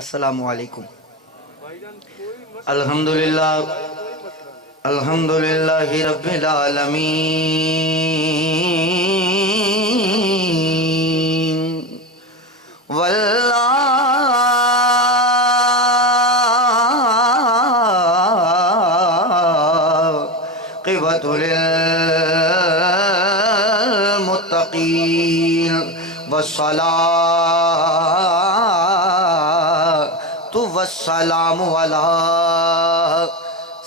السلام علیکم۔ الحمدللہ الحمدللہ رب العالمین والعاقبۃ للمتقین والصلاۃ والسلام علی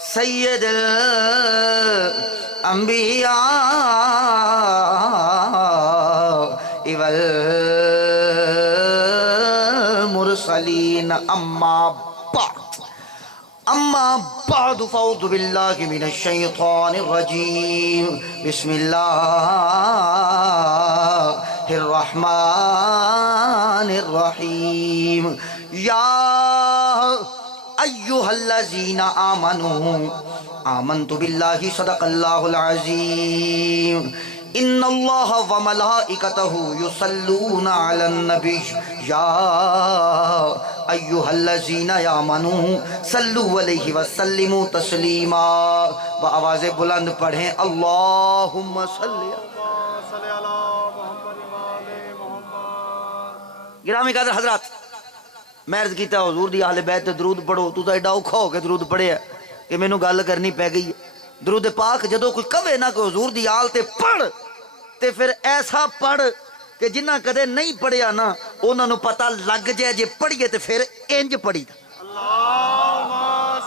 سید الانبیاء والمرسلین اما بعد فاعوذ باللہ من الشیطان الرجیم بسم اللہ الرحمن الرحیم یا ایہا الذین آمنوا آمنت باللہ صدق اللہ العظیم ان اللہ وملائکتہ یصلون علی النبی یا ایہا الذین آمنوا صلوا علیہ وسلموا تسلیما۔ بآواز بلند پڑھیں اللہم صلی گرامی قدر حضرات، میں عرض کیتا حضور دی اہل بیت درود پڑھو، تو ایڈا اوکھا ہو کے درود پڑھے کہ مینوں گل کرنی پہ گئی۔ درود پاک جدو کوئی کہے نا کہ حضور دی آل تے پڑھ، تے پھر ایسا پڑھ کہ جنہ کدے نہیں پڑھیا نا انہاں نوں پتہ لگ جائے جے پڑھیے تے پھر انج پڑھی۔ اللہم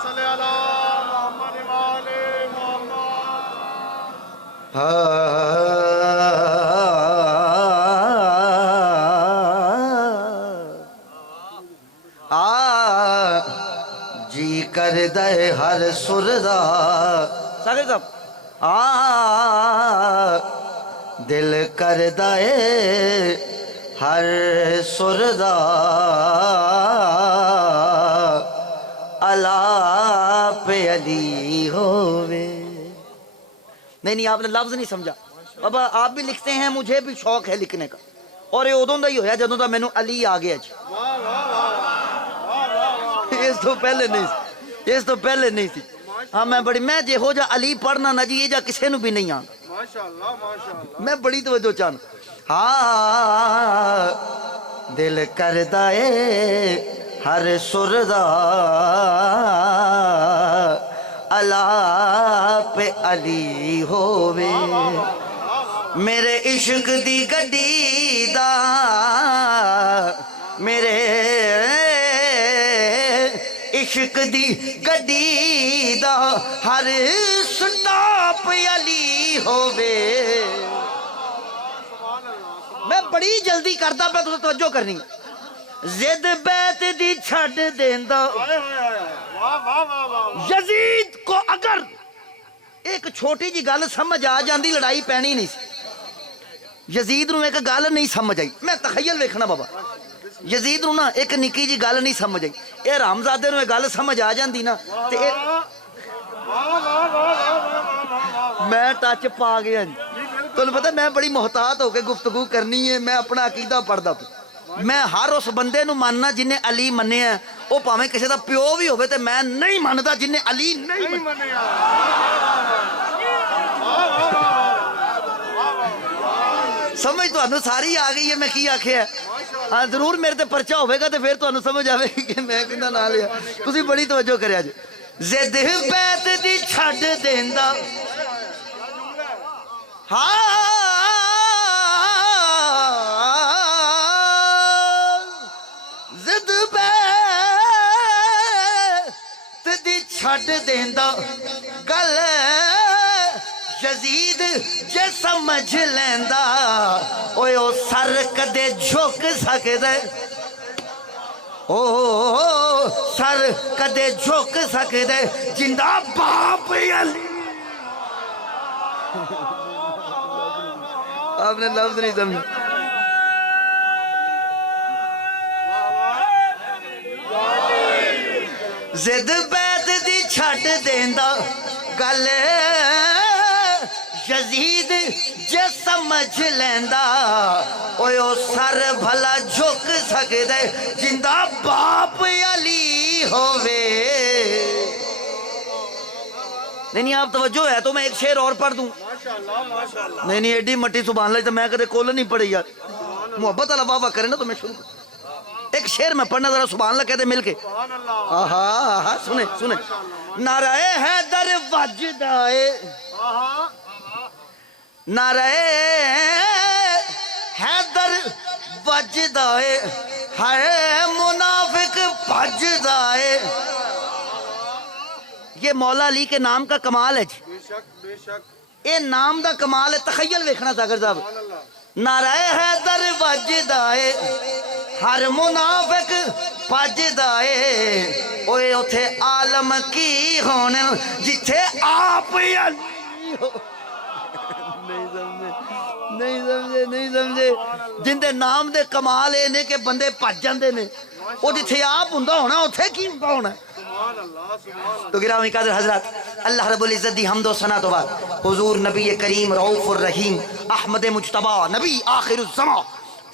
صلی علی محمد وآل محمد۔ جی کر دے ہر سردا ساگر صاحب دل کر دے ہر سردا اللہ پہ علی ہووے۔ نہیں آپ نے لفظ نہیں سمجھا بابا، آپ بھی لکھتے ہیں، مجھے بھی شوق ہے لکھنے کا، اور یہ ادوں دا ہی ہویا جدوں دا مینوں علی آ گیا جی۔ اس تو پہلے نہیں سی، اس تو پہلے نہیں سی۔ ہاں میں جے ہو جا علی پڑھنا نہ جی یہ جا کسے نو بھی نہیں آن، میں بڑی توجہ چاہنا۔ ہاں دل کردا اے ہر سردا اللہ پہ علی ہووے، میرے عشق دی گڈی دا میرے عشق دی گڈی دا ہر سٹاپ علی ہووے۔ میں بڑی جلدی کرتا پہ تو توجہ کرنی، زد بیت دی چھڑ دیندا یزید کو اگر ایک چھوٹی جی گل سمجھ آ جاندی لڑائی پینی نہیں سی۔ یزید نو ایک گل نہیں سمجھ آئی، میں تخیل ویکھنا بابا، یزید نو نا ایک نکی جی گل نہیں سمجھ آئی، اے رامزادے نو ایک گل سمجھ آ جاندی نا تے میں ٹچ پا گیا جی۔ تمہیں پتہ میں بڑی محتاط ہو کے گفتگو کرنی ہے، میں اپنا عقیدہ پڑھدا پیا، میں ہر اس بندے نو ماننا جن نے علی منیا ہے، وہ پاویں کسی دا پیو بھی ہوئے تے میں نہیں ماندا جن نے علی نہیں منیا۔ سمجھ تو انہوں ساری آ گئی ہے میں کی آکھیا ہے؟ ہاں ضرور میرے تے پرچہ ہوئے گا تے پھر تو انہوں سمجھ آوے گی کہ میں کندہ نہ لیا۔ تسی بڑی توجہ کریا جی۔ زد بیت دی چھڑ دیندا زد بیت دی چھڑ دیندا گل یزید جے سمجھ لیندا اوے او سر کدے جھک سکدے، او سر کدے جھک سکدے جندہ باپ علی۔ آپ نے لفظ نہیں سمجھا۔ زد بیت دی چھڑ دیندا گل یزید جے سمجھ لیندا اوے او سر بھلا جھک سکدے جندہ باپ ہووے. نہیں آپ توجہ ہے تو میں ایک شعر اور پڑھ دوں. ماشاءاللہ ماشاءاللہ. نہیں ایڈی مٹی سبحان اللہ تو میں کدے کول نہیں پڑھی یار. محبت والا بابا کرے نا تو میں شروع ایک شعر میں پڑھنا ذرا سبحان اللہ کہتے مل کے. سبحان اللہ. آہا آہا سنیں سنیں. نعرہ حیدر وجدائے آہا. نعرہ حیدر وجدائے ہے منافق بھجدائے. یہ مولا علی کے نام کا کمال ہے جی. بے شک بے شک. یہ نام دا کمال ہے. تخیل ویکھنا ساگر صاحب. سبحان اللہ. نعرہ حیدر وجدائے ہر منافق بھجدائے. اوے اتھے عالم کی ہونے جتھے آپ علی ہو. نہیں سمجھے نہیں سمجھے نہیں سمجھے. جن دے نام دے کمال اے نے کہ بندے بھج جاندے نے. او جتھے آپ ہوندا ہونا اتھے کی ہوندا ہونا. سبحان اللہ سبحان اللہ. تو گرامی قادر حضرات اللہ رب العزت دی حمد و ثنا تو بعد حضور نبی کریم رؤوف الرحیم احمد مجتبی نبی آخر الزمان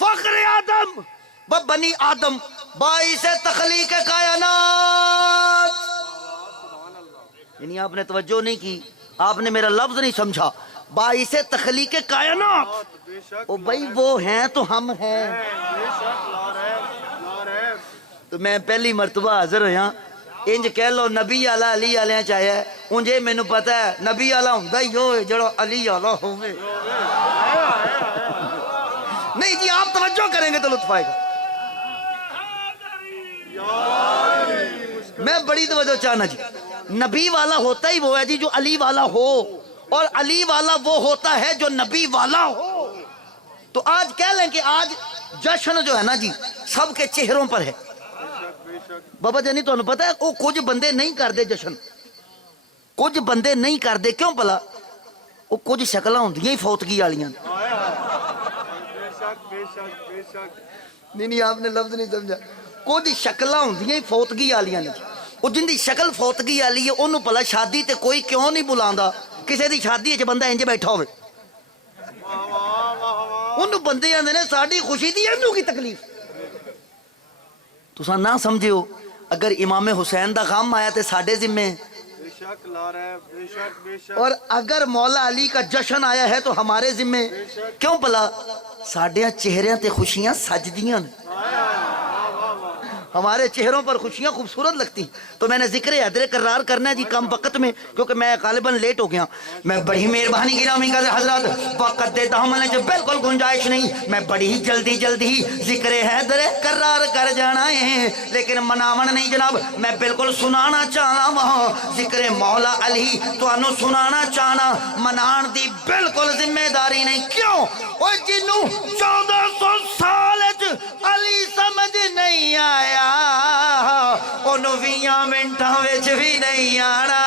فخر آدم و بنی آدم باعث تخلیق کائنات. یعنی آپ نے توجہ نہیں کی, آپ نے میرا لفظ نہیں سمجھا. باعث تخلیق کائنات. بے شک. او بھائی وہ ہیں تو ہم ہیں. بے شک. لا ریب لا ریب. تو میں پہلی مرتبہ حاضر ہویا. انج کہہ لو نبی والا علی والے چاہیا ہے انجے مینوں پتہ ہے نبی والا ہوندا ہی ہوئے جڑا علی والا ہوئے. نہیں جی آپ توجہ کریں گے تو لطف آئے گا. میں بڑی توجہ چاہنا جی. نبی والا ہوتا ہی وہ ہے جی جو علی والا ہو, اور علی والا وہ ہوتا ہے جو نبی والا ہو. تو آج کہہ لیں کہ آج جشن جو ہے نا جی سب کے چہروں پر ہے. بابا جانی تو پتا ہے وہ کچھ بندے نہیں کرتے جشن. کچھ بندے نہیں کرتے کیوں پلا؟ وہ کچھ شکل ہوندیاں ہی فوتگی والیاں. بے شک بے شک بے شک. نہیں آپ نے لفظ نہیں سمجھا. کچھ شکل ہوندیاں ہی فوتگی والیاں. وہ جن دی شکل فوتگی والی ہے انہوں پلا شادی تے کوئی کیوں نہیں بلاندا. کسی دی شادی چ بندہ انج بیٹھا ہوئے انہوں بندے آندے نے ساڈی خوشی دی اینو کی تکلیف. تساں نہ سمجھو اگر امام حسین دا غم آیا تے ساڈے ذمے, بے شک. لا ریب بے شک بے شک. اور اگر مولا علی کا جشن آیا ہے تو ہمارے ذمے. کیوں پلا؟ ساڈیاں چہریاں تے خوشیاں سجدیاں نے. ہمارے چہروں پر خوشیاں خوبصورت لگتی. تو میں نے ذکر حیدر کرار کرنا ہے جی کم وقت میں کیونکہ میں غالباً لیٹ ہو گیا. میں بڑی مہربانی گرامی کا حضرات وقت دیتا ہوں میں نے بالکل گنجائش نہیں. میں بڑی ہی جلدی ذکر حیدر کرار کر جانا ہے لیکن مناون نہیں جناب. میں بالکل سنانا چاہنا وہاں ذکر مولا علی تو انو سنانا چاہنا. منان دی بالکل ذمہ داری نہیں. کیوں؟ وہ جنوں 1400 سال علی سمجھ نہیں آیا انہوں 20 منٹاں وچ بھی نہیں آنا.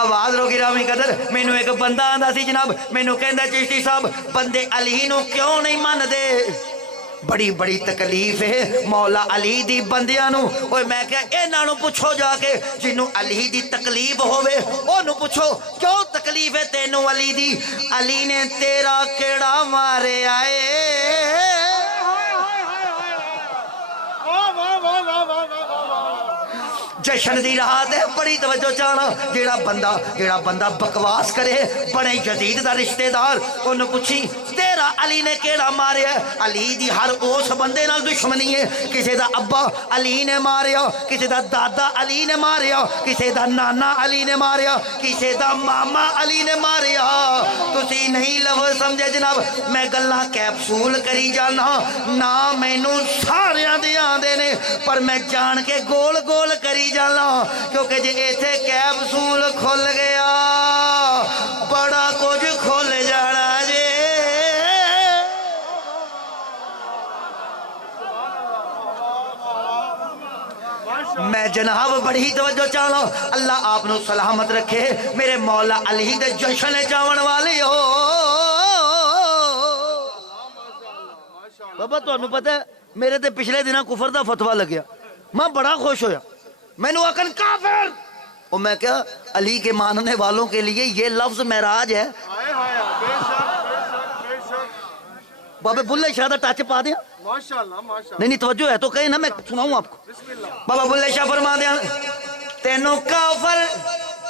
آواز رو گرامی قدر مینوں ایک بندہ آندا سی جناب, مینوں کہندا چشتی صاحب بندے علی نو کیوں نہیں من دے؟ بڑی بڑی تکلیف ہے مولا علی دی بندیاں نو. اوے میں کہا انہاں نو پوچھو جا کے جنوں علی دی تکلیف ہوے اونوں پوچھو کیوں تکلیف ہے تینوں علی دی. علی نے تیرا کیڑا مارے آئے. جشن دی رات ہے بڑی توجہ چاہنا. جیڑا بندہ بکواس کرے بڑے جدید دا رشتہ دار انہوں پوچھی تیرا علی نے کیڑا ماریا. علی دی ہر اس بندے نال دشمنی ہے. کسی دا ابا علی نے ماریا, کسی دا دادا علی نے ماریا, کسی دا نانا علی نے ماریا, کسی دا ماما علی نے ماریا. تسی نہیں لفظ سمجھے جناب. میں گلاں کیپسول کری جانا نہ مینوں ساریاں دے آندے نے پر میں جان کے گول گول کری جانا کیونکہ جے ایتھے کیپسول کھل گیا بڑا کچھ کھل جانا جے. میں جناب بڑی توجہ چاہنا. اللہ آپ نو سلامت رکھے میرے مولا علی دے جشن چاون والی ہو. بابا تو انہوں پتہ ہے میرے تے پچھلے دنہ کفر دا فتوہ لگیا. میں بڑا خوش ہویا. میں نے آکن کافر. اور میں کہا علی کے ماننے والوں کے لیے یہ لفظ معراج ہے. بابے بلے شاہ دا ٹچ پا دیا ماشاءاللہ ماشاءاللہ نہیں نہیں توجہ ہے تو کہیں نا میں سناؤں آپ کو بسم اللہ بابا بلے شاہ فرما دیا تینوں کافر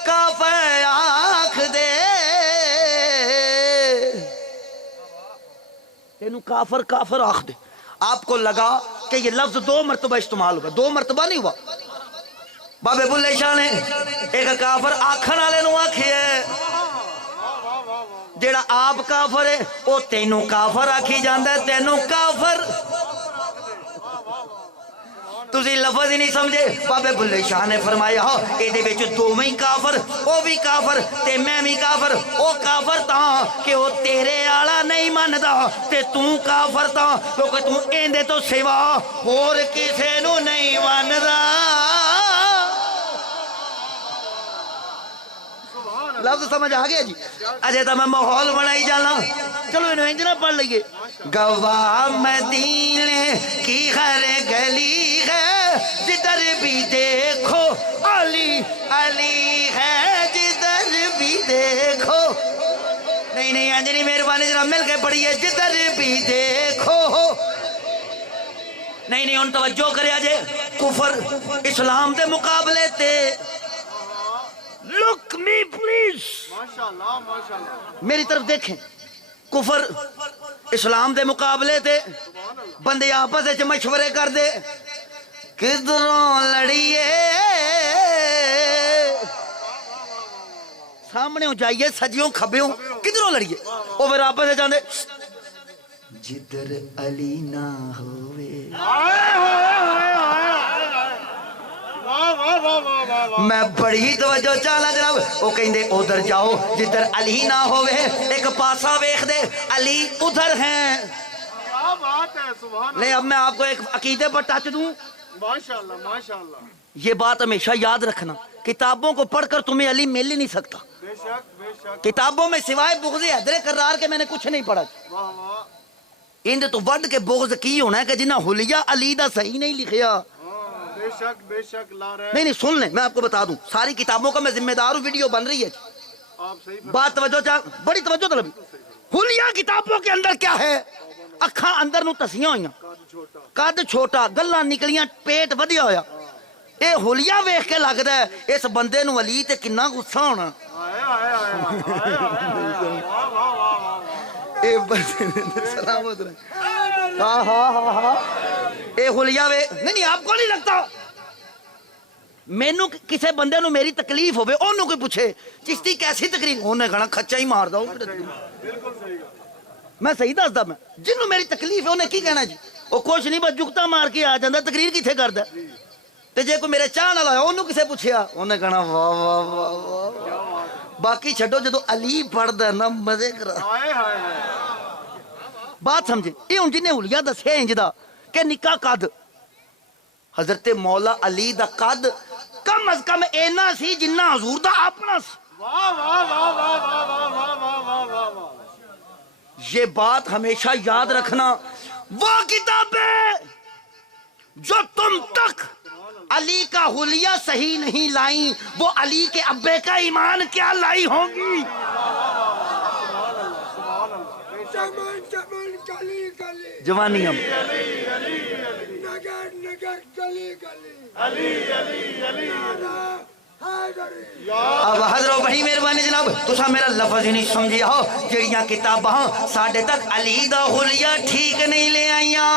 کافر آنکھ دے تینوں کافر کافر آنکھ دے آپ کو لگا کہ یہ لفظ 2 مرتبہ استعمال ہوا 2 مرتبہ نہیں ہوا بابے بلے شاہ نے ایک کافر آنکھن والے نو آکھی ہے جیڑا آپ کافر ہے وہ تینوں کافر آکھی جاندہ ہے تینوں کافر تسی لفظ ہی نہیں سمجھے بابے بلے شاہ نے فرمایا ہو ایدے بیچو دو میں کافر وہ بھی کافر تے میں بھی کافر وہ کافر تا کہ وہ تیرے آلہ نہیں ماندا تے توں کافر تا کیونکہ توں ایندے تو سوا اور کسے نو نہیں ماندا لفظ سمجھ آگیا جی اجے تا میں ماحول بنائی جانا چلو انہوں انجنہ پڑھ لئیے گواہ مدینے کی ہر گلی ہے جدھر بھی دیکھو علی علی ہے جدھر بھی دیکھو نہیں نہیں انجنی مہربانی ذرا مل کے پڑھیے جدھر بھی دیکھو نہیں نہیں ان توجہ کرے آجے کفر اسلام دے مقابلے تے Look me please ماشاءاللہ ماشاءاللہ میری طرف دیکھیں کفر اسلام دے مقابلے تے بندے آپس سے مشورے کر دے کدھروں لڑیے سامنے ہو جائیے سجیوں کھبیوں کدھروں لڑیے وہ پھر آپس سے جاندے جدھر علی نہ ہوئے میں بڑی توجہ چاہنا جناب وہ کہیں دے ادھر جاؤ جدھر علی نہ ہوئے ایک پاسا ویخ دے علی ادھر ہیں کیا بات ہے سبحان لے اب میں آپ کو ایک عقیدے پر ٹچ دوں اللہ ماشاءاللہ ماشاءاللہ یہ بات ہمیشہ یاد رکھنا کتابوں کو پڑھ کر تمہیں علی مل ہی نہیں سکتا بے شک کتابوں میں سوائے بغض حیدر کرار کے میں نے کچھ نہیں پڑھا واہ واہ اندے تو وڈ کے بغض کی ہونا ہے کہ جنہ حلیہ علی دا صحیح نہیں لکھیا بے شک لا رہے نہیں نہیں سن لیں میں آپ کو بتا دوں ساری کتابوں کا میں ذمہ دار ہوں ویڈیو بن رہی ہے آپ صحیح بات توجہ چاہ بڑی توجہ طلبی حلیہ کتابوں کے اندر کیا ہے اکھاں اندر نو تسیاں ہوئیاں چھوٹا قد چھوٹا گلاں نکلیاں پیٹ ودیا ہویا اے حلیہ ویکھ کے لگدا ہے اس بندے نو علی تے کنا غصہ ہونا واہ واہ واہ اے بندے سلامت رہے ہاں اے حلیہ وے نہیں آپ کو نہیں لگتا مینوں کسے بندے نو میری تکلیف ہوئے انہوں کوئی پوچھے چشتی کیسی تکلیف انہیں کہنا کھچا ہی مار دو بالکل صحیح میں صحیح دسدا میں جنوں میری تکلیف ہے انہیں کی کہنا جی وہ کچھ نہیں بس جگتا مار کے آ جاندا تقریر کیتھے کردا تے جے کوئی میرے چاہن والا ہے انہوں کسے پوچھیا انہیں کہنا واہ واہ واہ واہ باقی چھڈو جدو علی پڑھدا نا مزے کرا بات سمجھے یہ ہن جنے حلیہ دسیا انج دا کہ نکاح قد حضرت مولا علی دا قد کم از کم اینا سی جنہ حضور دا اپنا سی واہ واہ واہ واہ واہ واہ واہ واہ واہ واہ یہ بات ہمیشہ یاد رکھنا وہ کتابیں جو تم تک علی کا حلیہ صحیح نہیں لائیں وہ علی کے ابے کا ایمان کیا لائی ہوں گی جوانی ہم اب حضرت بڑی مہربانی جناب تسا میرا لفظ ہی نہیں سمجھیا ہو جڑیاں کتاباں ساڈے تک علی دا حلیہ ٹھیک نہیں لے آئیاں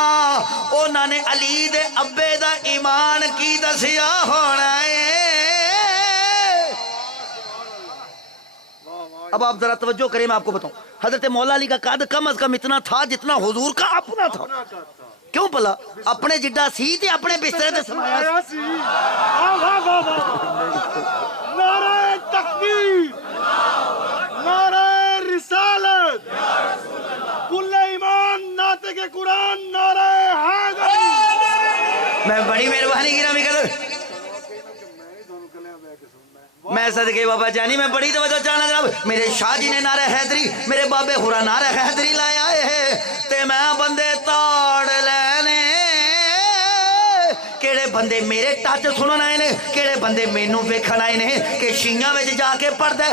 انہاں نے علی دے ابے دا ایمان کی دسیا ہونا ہے اب آپ ذرا توجہ کریں میں آپ کو بتاؤں حضرت مولا علی کا قد کم از کم اتنا تھا جتنا حضور کا اپنا تھا کیوں بھلا اپنے جڈا سی تے اپنے بسترے تے سمایا سی نعرہ تکبیر نعرہ رسالت کل ایمان ناطق قرآن نعرہ حیدری میں بڑی مہربانی گرامی کر میں صدقے بابا جانی میں بڑی توجہ چاہنا جناب میرے شاہ جی نے نعرہ حیدری میرے بابے ہورا نعرہ حیدری لائے آئے ہیں تے میں بندے تاڑ لینے کیڑے بندے میرے ٹچ سنن آئے نے کیڑے بندے مینوں ویکھن آئے نے کہ شیعہ وچ جا کے پڑھدا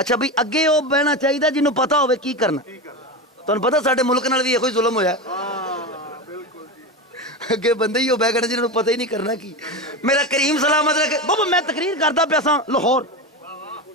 ਅੱਛਾ ਬਈ ਅੱਗੇ ਉਹ ਬਹਿਣਾ ਚਾਹੀਦਾ ਜਿਹਨੂੰ ਪਤਾ ਹੋਵੇ ਕੀ ਕਰਨਾ। ਤੁਹਾਨੂੰ ਪਤਾ ਸਾਡੇ ਮੁਲਕ ਨਾਲ ਵੀ ਇਹੋ ਹੀ ਜ਼ੁਲਮ ਹੋਇਆ। ਬਿਲਕੁਲ ਜੀ। ਅੱਗੇ ਬੰਦੇ ਹੀ ਉਹ ਬਹਿ ਗਏ ਜਿਹਨਾਂ ਨੂੰ ਪਤਾ ਹੀ ਨਹੀਂ ਕਰਨਾ ਕੀ। ਮੇਰਾ ਕਰੀਮ ਸਲਾਮਤ ਰੱਖੇ। ਬਾਬਾ ਮੈਂ ਤਕਰੀਰ ਕਰਦਾ ਪਿਆ ਸਾਂ ਲਾਹੌਰ,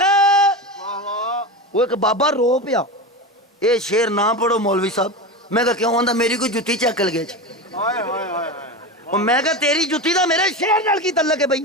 ਹੈ। ਉਹ ਇੱਕ ਬਾਬਾ ਰੋ ਪਿਆ, ਇਹ ਸ਼ੇਰ ਨਾ ਪੜੋ ਮੌਲਵੀ ਸਾਹਿਬ। ਮੈਂ ਕਿਹਾ ਕਿਉਂ? ਆਂਦਾ ਮੇਰੀ ਕੋਈ ਜੁੱਤੀ ਚੱਕਲ ਗਿਆ ਜੀ। ਹਾਏ ਹਾਏ ਹਾਏ ਉਹ ਮੈਂ ਕਿਹਾ ਤੇਰੀ ਜੁੱਤੀ ਦਾ ਮੇਰੇ ਸ਼ੇਰ ਨਾਲ ਕੀ ਤਲਕ ਹੈ ਬਈ?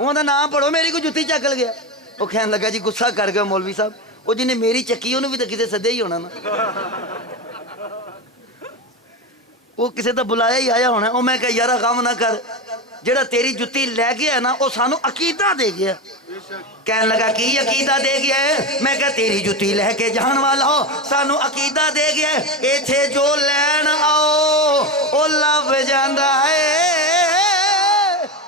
ਉਹਦਾ ਨਾਮ ਪੜੋ, ਮੇਰੀ ਕੋਈ ਜੁੱਤੀ ਚੱਕਲ ਗਿਆ। ਉਹ ਕਹਿਣ ਲੱਗਾ ਜੀ ਗੁੱਸਾ ਕਰ ਗਿਆ ਮੌਲਵੀ ਸਾਹਿਬ, ਉਹ ਜਿਹਨੇ ਮੇਰੀ ਚੱਕੀ ਉਹਨੂੰ ਵੀ ਤਾਂ ਕਿਸੇ ਸੱਦੇ ਹੀ ਹੋਣਾ ਨਾ, ਉਹ ਕਿਸੇ ਦਾ ਬੁਲਾਇਆ ਹੀ ਆਇਆ ਹੋਣਾ। ਉਹ ਮੈਂ ਕਿਹਾ ਯਾਰਾ ਗਮ ਨਾ ਕਰ, ਜਿਹੜਾ ਤੇਰੀ ਜੁੱਤੀ ਲੈ ਗਿਆ ਨਾ ਉਹ ਸਾਨੂੰ ਅਕੀਦਾ ਦੇ ਗਿਆ। ਕਹਿਣ ਲੱਗਾ ਕੀ ਅਕੀਦਾ ਦੇ ਗਿਆ ਹੈ? ਮੈਂ ਕਿਹਾ ਤੇਰੀ ਜੁੱਤੀ ਲੈ ਕੇ ਜਾਣ ਵਾਲਾ ਸਾਨੂੰ ਅਕੀਦਾ ਦੇ ਗਿਆ, ਇੱਥੇ ਜੋ ਲੈਣ ਆਓ ਉਹ ਲੱਭ ਜਾਂਦਾ ਹੈ।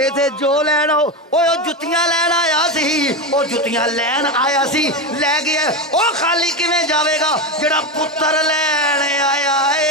ਇੱਥੇ ਜੋ ਲੈਣ ਆਓ। ਓਏ ਉਹ ਜੁੱਤੀਆਂ ਲੈਣ ਆਇਆ ਸੀ, ਉਹ ਜੁੱਤੀਆਂ ਲੈਣ ਆਇਆ ਸੀ, ਲੈ ਗਿਆ। ਉਹ ਖਾਲੀ ਕਿਵੇਂ ਜਾਵੇਗਾ ਜਿਹੜਾ ਪੁੱਤਰ ਲੈਣ ਆਇਆ ਏ।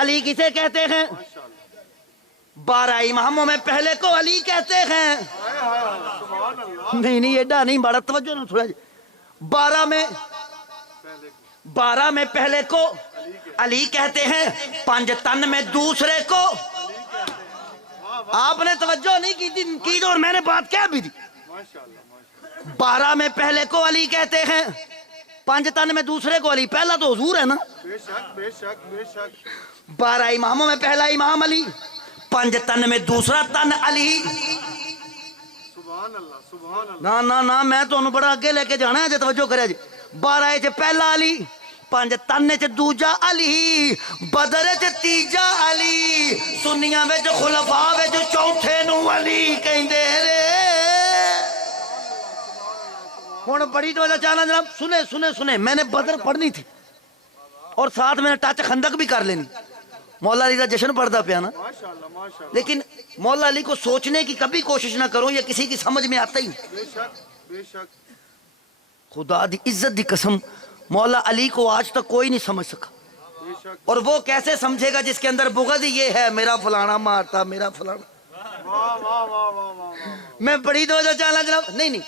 علی کسے کہتے ہیں؟ 12 اماموں میں پہلے کو علی کہتے ہیں. سبحان اللہ. نہیں ایڈا نہیں بڑا توجہ نہ تھوڑا جی. 12 میں پہلے کو علی کہتے ہیں. 5 تن میں دوسرے کو. آپ نے توجہ نہیں کی اور میں نے بات کیا بھی دی. 12 میں پہلے کو علی کہتے ہیں. 5 تن میں دوسرے کو علی. پہلا تو حضور ہے نا. بے شک بے شک بے شک. 12 اماموں میں پہلا امام علی. 5 تن میں دوسرا تن علی. سبحان اللہ سبحان اللہ. نا نا نا میں تو بڑا اگے لے کے جانا ہے جی. توجہ کرے جی. 12 چ پہلا علی. 5 تن چ دوجا علی. بدر چ تیجا علی. سنیاں وچ خلفاء وچ چوتھے نو علی کہندے رے. ہن بڑی توجہ چاہنا جناب. سنے میں نے بدر پڑھنی تھی اور ساتھ میں نے ٹچ خندق بھی کر لینی. مولا علی کا جشن پڑھتا پیا نا. ماشاءاللہ ماشاءاللہ. لیکن مولا علی کو سوچنے کی کبھی کوشش نہ کرو. یہ کسی کی سمجھ میں آتا ہی نہیں. بے شک بے شک. خدا دی عزت دی قسم مولا علی کو آج تک کوئی نہیں سمجھ سکا. بے شک. اور وہ کیسے سمجھے گا جس کے اندر بغض یہ ہے میرا فلانا مارتا میرا فلانا. واہ واہ واہ واہ واہ. میں بڑی توجہ چاہنا جناب. نہیں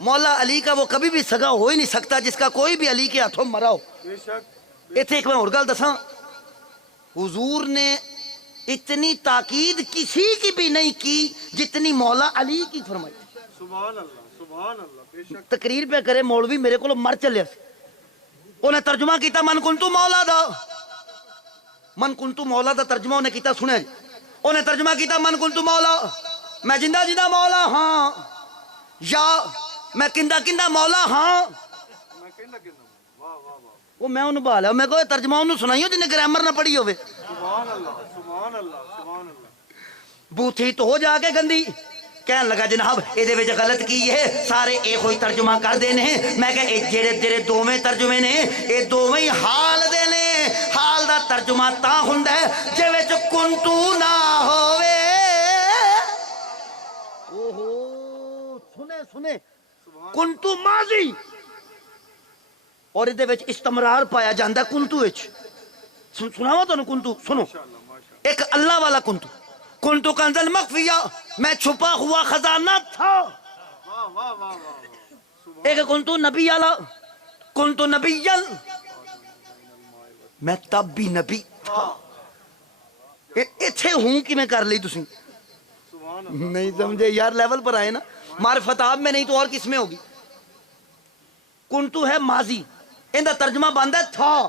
مولا علی کا وہ کبھی بھی سگا ہو ہی نہیں سکتا جس کا کوئی بھی علی کے ہاتھوں مرا ہو. بے شک. ایتھے ایک میں اور گل دساں. حضور نے اتنی تاکید کسی کی بھی نہیں کی جتنی مولا علی کی فرمائی. سبحان اللہ سبحان اللہ. بے شک. تقریر پہ کرے مولوی میرے کو مر چلیا سی. انہیں ترجمہ کیتا من کنتو مولا دا. من کنتو مولا دا ترجمہ انہیں کیتا سنیا جی. انہیں ترجمہ کیتا من کنتو مولا میں جندہ مولا ہاں یا میں کندہ مولا ہاں. میں کہنا واہ واہ واہ. وہ میں انہوں بھالا میں کوئی ترجمہ انہوں سنائیو جنہیں گرامر نہ پڑھی ہوئے. سبحان اللہ سبحان اللہ سبحان اللہ. بوتھی تو ہو جا کے گندی. کہنے لگا جناب یہ وچ غلط کی ہے سارے ایک ہوئی ترجمہ کر دینے ہیں. میں کہ جڑے تیرے دوویں ترجمے نے یہ دوویں حال دے نے. حال دا ترجمہ تا ہوندا ہے جے وچ کنتو نہ ہووے. اوہو سنے کنتو ماضی اور یہ وچ استمرار پایا جاندا ہے کنتو وچ. سناواں تانوں کنتو سنو. ایک اللہ والا کنتو. کنتو کنزل مخفیہ میں چھپا ہوا خزانہ تھا. واہ واہ واہ واہ. ایک کنتو نبی والا. کنتو نبیل میں تب بھی نبی تھا. ایتھے ہوں کہ میں کر لی تسی سبحان اللہ. نہیں سمجھے یار. لیول پر آئے نا. معرفت آپ میں نہیں تو اور کس میں ہوگی. کنتو ہے ماضی. ان دا ترجمہ بندا ہے تھا.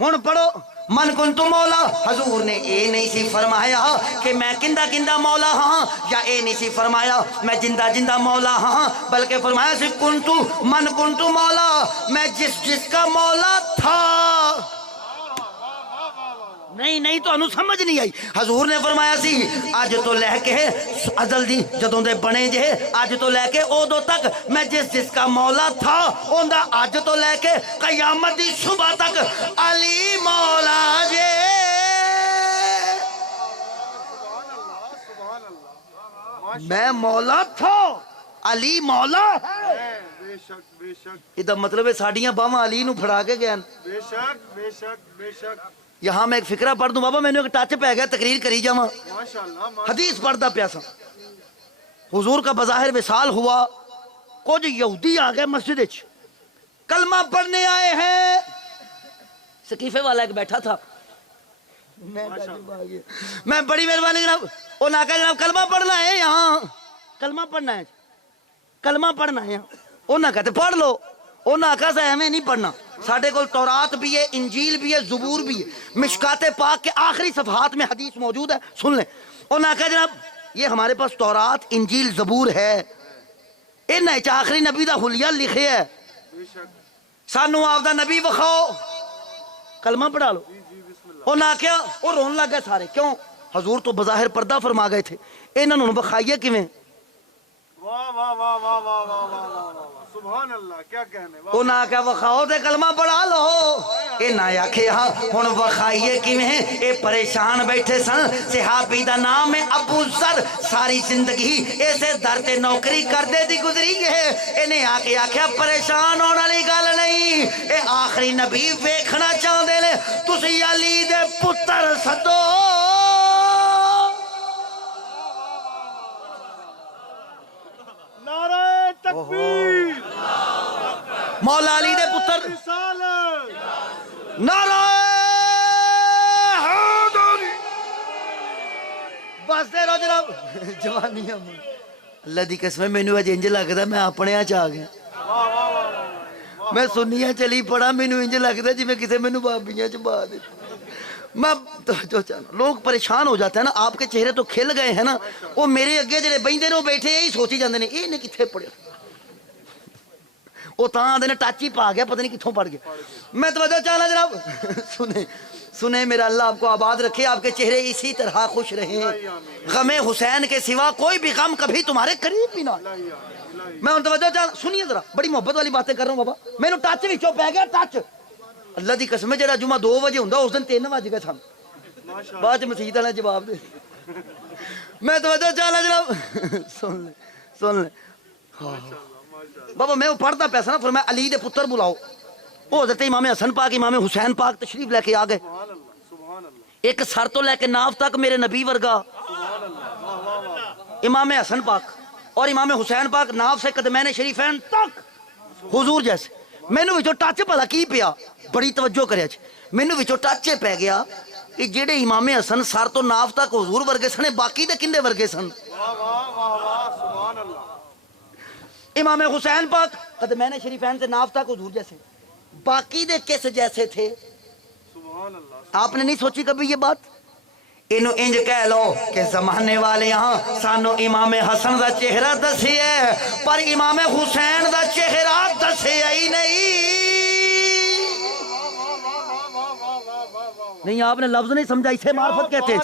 ہن پڑھو من کنتو مولا. حضور نے اے نہیں سی فرمایا کہ میں کندہ مولا ہاں یا اے نہیں سی فرمایا میں جندہ مولا ہاں بلکہ فرمایا سی کنتو من کنتو مولا میں جس کا مولا تھا. نہیں تو انہوں سمجھ نہیں آئی. حضور نے فرمایا سی آج تو لے کے ازل دی جدوں دے بنے جے آج تو لے کے اودوں تک میں جس کا مولا تھا اوندا آج تو لے کے قیامت دی صبح تک علی مولا جے. سبحان اللہ. میں مولا تھا علی مولا ہے. بے شک بے شک. یہ مطلب ہے ساڈیاں باواں علی نو پھڑا کے گئے. بے شک بے شک بے شک. یہاں میں ایک فکرہ پڑھ دوں بابا. میں نے ایک ٹچ پہ گیا تقریر کری جاواں. ماشاءاللہ. حدیث پڑھتا پیا سا. حضور کا بظاہر وصال ہوا. کچھ یہودی آ گئے مسجد وچ کلمہ پڑھنے آئے ہیں. سقیفے والا ایک بیٹھا تھا. میں بڑی مہربانی جناب. انہوں نے کہا جناب کلمہ پڑھنا ہے یہاں. کلمہ پڑھنا ہے. کلمہ پڑھنا ہے یہاں. انہوں نے کہتے پڑھ لو. انہوں نے کہا ایویں نہیں پڑھنا. ساڑھے کو تورات بھی ہے انجیل بھی ہے زبور بھی ہے. مشکات پاک کے آخری صفحات میں حدیث موجود ہے سن لیں. انہوں نے کہا جناب یہ ہمارے پاس تورات انجیل زبور ہے. ان آخری نبی دا حلیہ لکھے ہے. سانو آپ دا نبی بخاؤ کلمہ پڑھا لو. انہوں نے کیا وہ رون لگ گئے سارے. کیوں؟ حضور تو بظاہر پردہ فرما گئے تھے. انہوں نے بخائیے کیویں. واہ واہ واہ واہ واہ واہ واہ واہ. سبحان اللہ. کیا کہنے. انہوں نے کیا بخاؤ تے کلمہ پڑھا لو. اے نہ آکھے ہاں ہن وخائیے کیویں اے پریشان بیٹھے سن صحابی دا نام ہے ابو ذر ساری زندگی ایسے در تے نوکری کردے دی گزری ہے انہیں آکے آکھیا پریشان ہونے والی گل نہیں اے آخری نبی ویکھنا چاہندے نے تسی علی دے پتر سدو نعرہ تکبیر مولا علی دے پتر رسالت نعرہ حیدری بس دے رو جناب جوانی اللہ دی قسم مینوں اج انج لگدا میں اپنے آ چ آ گیا میں سنیاں چلی پڑا مینوں انج لگدا جویں کسے مینوں بابیاں چ با دے میں جو لوگ پریشان ہو جاتے ہیں نا آپ کے چہرے تو کھل گئے ہیں نا وہ میرے اگے جڑے بیندے نے وہ بیٹھے یہی سوچی جاندے نے یہ نے کتھے پڑھیا وہ تاں آندے نے ٹچ ہی پا گیا پتہ نہیں کتھوں پڑھ گیا میں توجہ چاہنا جناب سنیں میرا اللہ آپ کو آباد رکھے آپ کے چہرے اسی طرح خوش رہیں غم حسین کے سوا کوئی بھی غم کبھی تمہارے قریب بھی نہ میں ان توجہ چاہنا سنیے ذرا بڑی محبت والی باتیں کر رہا ہوں بابا میں نے ٹچ وچوں پہ گیا ٹچ اللہ دی قسم ہے جڑا جمعہ 2 بجے ہوندا اس دن 3 بج گئے سن بعد مسجد والے جواب دے میں توجہ چاہنا جناب سن لے بابا میں وہ پڑھتا پیسا نا فرمایا علی دے پتر بلاؤ وہ حضرت امام حسن پاک امام حسین پاک تشریف لے کے آ گئے ایک سر تو لے کے ناف تک میرے نبی ورگا امام حسن پاک اور امام حسین پاک ناف سے قدمین شریفین تک حضور جیسے مینوں وچوں ٹچ بھلا کی پیا بڑی توجہ کریا جی مینوں وچوں ٹچ پی گیا کہ جڑے امام حسن سر تو ناف تک حضور ورگے سن باقی دے کندے ورگے سن امام حسین پاک قدمین شریفین سے ناف تک حضور جیسے باقی دے کس جیسے تھے آپ نے نہیں سوچی کبھی یہ بات انہوں انج کہہ لو کہ زمانے والے یہاں سانو امام حسن دا چہرہ دسی ہے پر امام حسین دا چہرہ دسی ہی نہیں آپ نے لفظ نہیں سمجھا اسے معرفت کہتے ہیں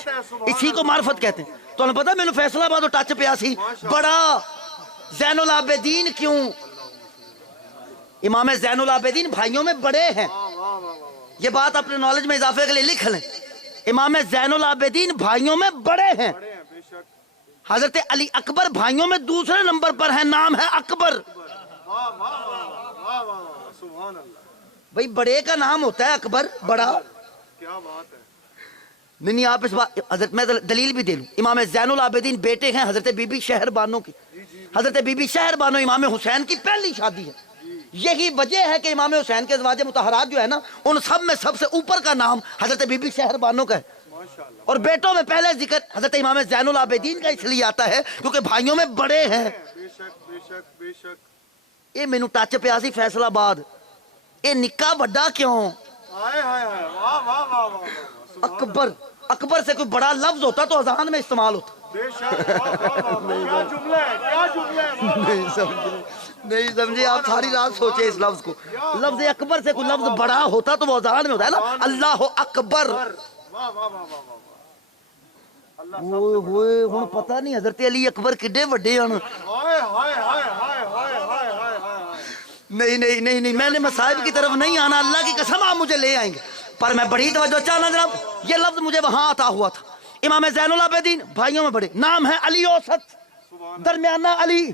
اسی کو معرفت کہتے ہیں تو انہوں پتا میں فیصلہ آباد ٹچ پیا سی بڑا زین العابدین کیوں امام زین العابدین بھائیوں میں بڑے ہیں یہ بات اپنے نالج میں اضافے کے لیے لکھ لیں امام زین العابدین بھائیوں میں بڑے ہیں حضرت علی اکبر بھائیوں میں دوسرے نمبر پر ہے نام ہے اکبر بھئی بڑے کا نام ہوتا ہے اکبر بڑا نہیں آپ اس بات حضرت میں دلیل بھی دے لوں امام زین العابدین بیٹے ہیں حضرت بی بی شہر بانو کی حضرت بی بی شہر بانو امام حسین کی پہلی شادی ہے یہی وجہ ہے کہ امام حسین کے ازواج مطہرات جو ہے نا ان سب میں سب سے اوپر کا نام حضرت بی بی شہر بانو کا ہے اور بیٹوں میں پہلے ذکر حضرت امام زین العابدین کا اس لیے آتا ہے کیونکہ بھائیوں میں بڑے ہیں یہ مینوں ٹچ پیا سی فیصلہ آباد یہ نکا بڑا کیوں اکبر اکبر سے کوئی بڑا لفظ ہوتا تو اذان میں استعمال ہوتا نہیں سمجھے آپ ساری رات سوچے اس لفظ کو لفظ اکبر سے کوئی لفظ بڑا ہوتا تو وہ اذان میں ہوتا ہے نا اللہ اکبر ہوئے ہن پتہ نہیں حضرت علی اکبر کڈے وڈے ہن نہیں میں نے مصائب کی طرف نہیں آنا اللہ کی قسم آپ مجھے لے آئیں گے پر میں بڑی توجہ چاہنا جناب یہ لفظ مجھے وہاں عطا ہوا تھا امام زین العابدین بھائیوں میں بڑے نام ہے علی اوسط درمیانہ علی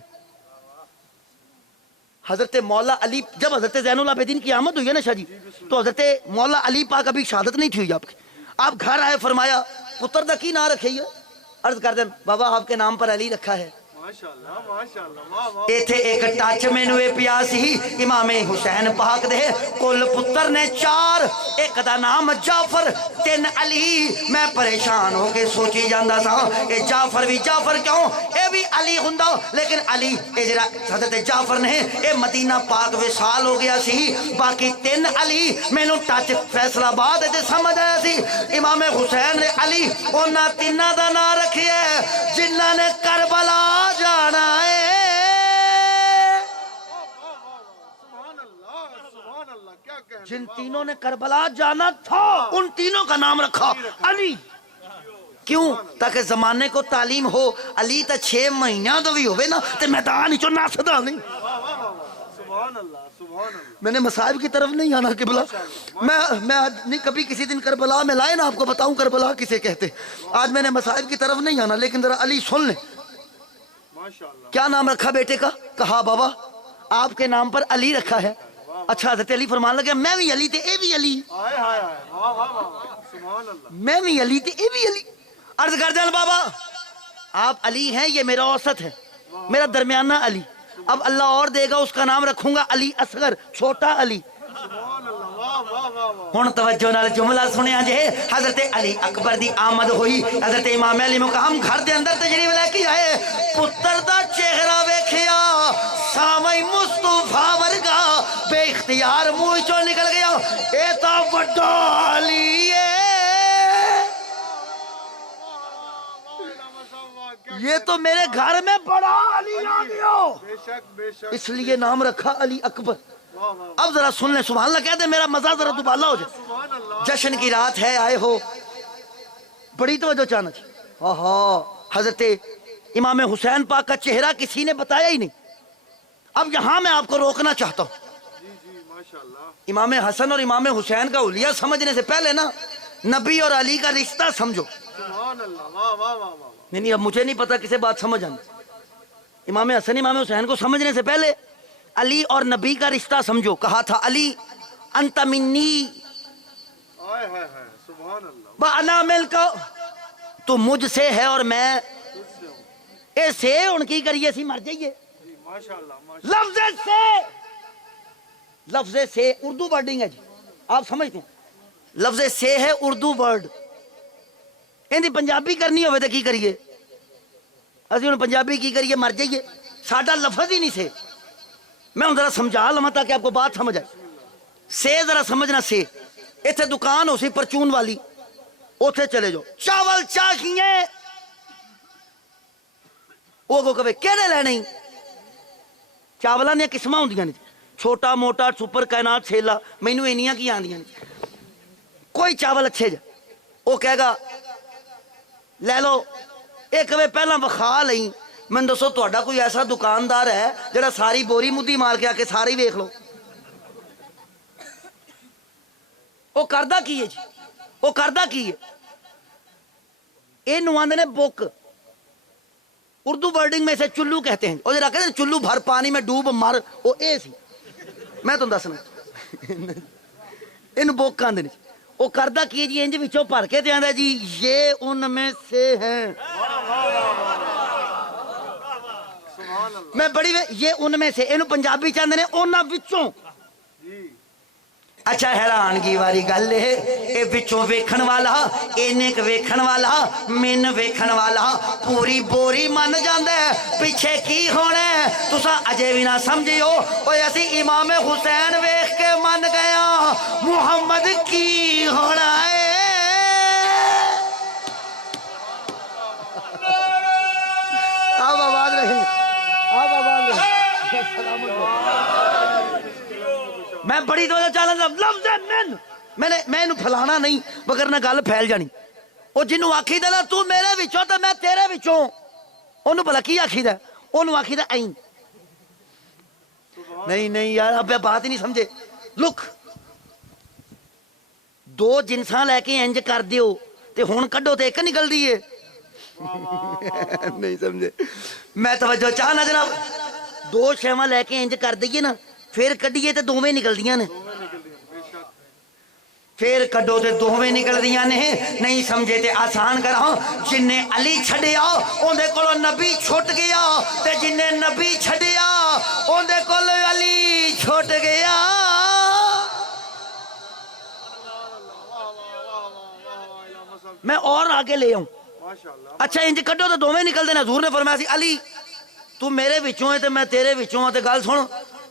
حضرت مولا علی جب حضرت زین العابدین کی آمد ہوئی ہے نا شاہ جی تو حضرت مولا علی پاک ابھی شہادت نہیں تھی ہوئی آپ کی آپ گھر آئے فرمایا پتر دا کی نام رکھے عرض کر دیں بابا آپ کے نام پر علی رکھا ہے ایتھے ایک ٹچ مینوں اے پیا سی امام حسین پاک دے کل پتر نے 4 ایک دا نام جعفر 3 علی میں پریشان ہو کے سوچی جاندا سا اے جعفر بھی جعفر کیوں اے بھی علی ہوندا لیکن علی اے جڑا حضرت جعفر نے اے مدینہ پاک وصال ہو گیا سی باقی 3 علی مینوں ٹچ فیصلہ آباد تے سمجھ آیا سی امام حسین نے علی انہاں تیناں دا نام رکھیا جنہاں نے کربلا جانا ہے جن تینوں نے کربلا جانا تھا ان تینوں کا نام رکھا علی کیوں تاکہ زمانے کو تعلیم ہو علی تا 6 مہینہ تو بھی ہوئے نا تے میدان چو ناسدہ نہیں سبحان اللہ سبحان اللہ. میں نے مصائب کی طرف نہیں آنا قبلہ. میں آج نہیں، کبھی کسی دن کربلا میں لائے نا آپ کو بتاؤں کربلا کسے کہتے. آج میں نے مصائب کی طرف نہیں آنا، لیکن ذرا علی سن لیں. ماشاء اللہ. کیا نام رکھا بیٹے کا؟ کہا بابا آپ کے نام پر علی رکھا ہے. اچھا حضرت علی فرمان لگا میں بھی علی تے اے بھی علی، ہائے ہائے ہائے. واہ واہ واہ. سبحان اللہ. میں بھی علی تے اے بھی علی. عرض کر دیں بابا آپ علی ہیں، یہ میرا اوسط ہے، میرا درمیانہ علی. اب اللہ اور دے گا اس کا نام رکھوں گا علی اصغر، چھوٹا علی. سبحان اللہ. واہ واہ واہ واہ. ہن توجہ نال جملہ سنیا جے. حضرت علی اکبر دی آمد ہوئی. حضرت امام علی مقام گھر دے اندر تشریف لے کے آئے. پتر دا چہرہ ویکھیا سامئی مصطفیٰ ورگا بے اختیار منہ چوں نکل گیا اے تا بڑا علی ہے، یہ تو میرے گھر میں بڑا علی آ گیا، بے شک بے شک. اس لیے نام رکھا علی اکبر. واہ واہ. اب ذرا سن لیں، سبحان اللہ کہہ دیں، میرا مزہ ذرا دوبالا ہو جائے. سبحان اللہ. جشن کی رات ہے، آئے ہو، بڑی توجہ چاہنا چاہیے. حضرت امام حسین پاک کا چہرہ کسی نے بتایا ہی نہیں. اب یہاں میں آپ کو روکنا چاہتا ہوں. جی جی ماشاء اللہ. امام حسن اور امام حسین کا حلیہ سمجھنے سے پہلے نا نبی اور علی کا رشتہ سمجھو. سبحان اللہ. واہ واہ واہ واہ. نہیں اب مجھے نہیں پتا کسے بات سمجھ آنا. امام حسن امام حسین کو سمجھنے سے پہلے علی اور نبی کا رشتہ سمجھو. کہا تھا علی انت منی ہائے ہائے ہائے. سبحان اللہ. وانا ملک، تو مجھ سے ہے اور میں تجھ سے ہوں. اے سے ان کی کریے سی مر جائیے. جی ماشاء اللہ ماشاء اللہ. لفظ سے اردو ورڈنگ ہے جی، آپ سمجھتے ہیں. لفظ سے ہے اردو ورڈ. اندی پنجابی کرنی ہوئے تو کی کریے، اسی انہوں پنجابی کی کریے مر جائیے. ساڈا لفظ ہی نہیں سے. میں ہوں ذرا سمجھا لما تاکہ آپ کو بات سمجھ آئے. سے ذرا سمجھنا. سے اتنے دکان ہو سی پرچون والی، اوتھے چلے جاؤ چاول چاہیے، وہ کو کہے کہڑے لینے. چاولاں دیا قسم ہوندیاں نے، چھوٹا موٹا سپر کائنات چھیلا، مینوں اینیاں کی آندیاں نے. کوئی چاول اچھے جا وہ کہے گا لے لو. ایک وے پہلا وکھا لئی، میں دسو تہاڈا کوئی ایسا دکاندار ہے جڑا ساری بوری مدی مار کے آ کے ساری ویکھ لو. وہ کردہ کی ہے جی، وہ کردہ کی ہے. یہ نواندے نے بک، اردو ورڈنگ میں اسے چلو کہتے ہیں. اور جرا کہتے ہیں چلو بھر پانی میں ڈوب مر، وہ اے سی. میں تم دسنا ان بک آندے نے. وہ کردہ کی جی انج وچوں بھر کے تے آندا جی یہ ان میں سے ہیں. سبحان اللہ. میں بڑی یہ ان میں سے، اینو پنجابی چاہندے نے انہاں وچوں. جی. اچھا حیرانگی والی گل ہے، اے وچوں ویکھن والا، اینے ک ویکھن والا، من ویکھن والا پوری بوری من جاندا ہے پیچھے کی ہونا ہے. تساں اجے بھی نہ سمجھیو اوے اسی امام حسین ویکھ کے من گیا محمد کی ہونا ہے. آپ آواز رہے، آپ آواز رہے. السلام علیکم. میں بڑی توجہ چاہنا لفظ میں انہوں پھلانا نہیں وگرنہ گل پھیل جانی. وہ جنہوں آکھی دا نا تو میرے وچوں تو میں تیرے وچوں، انہوں بھلا کی آکھی دا؟ انہوں آکھی دا این. نہیں یار اب بات ہی نہیں سمجھے. لک دو جنساں لے کے انج کر دیو تے ہون کڈو تے ایک نکل دی ہے. نہیں سمجھے. میں توجہ چاہنا جناب، دو شیواں لے کے انج کر دئیے نا پھر کڈیے تے دوویں نکلدیاں نے. پھر کڈو تے دوویں نکلدیاں نے. نہیں سمجھے تے آسان کراں، جن نے علی چھڈیا اون دے کولوں نبی چھٹ گیا تے جن نے نبی چھڈیا اون دے کولوں علی چھٹ گیا. میں اور آگے لے آؤں. ماشاء اللہ. اچھا انج کڈو تے دوویں نکلدے نے. حضور نے فرمایا سی علی تو میرے وچوں ہے تے میں تیرے وچوں ہاں. تے گل سن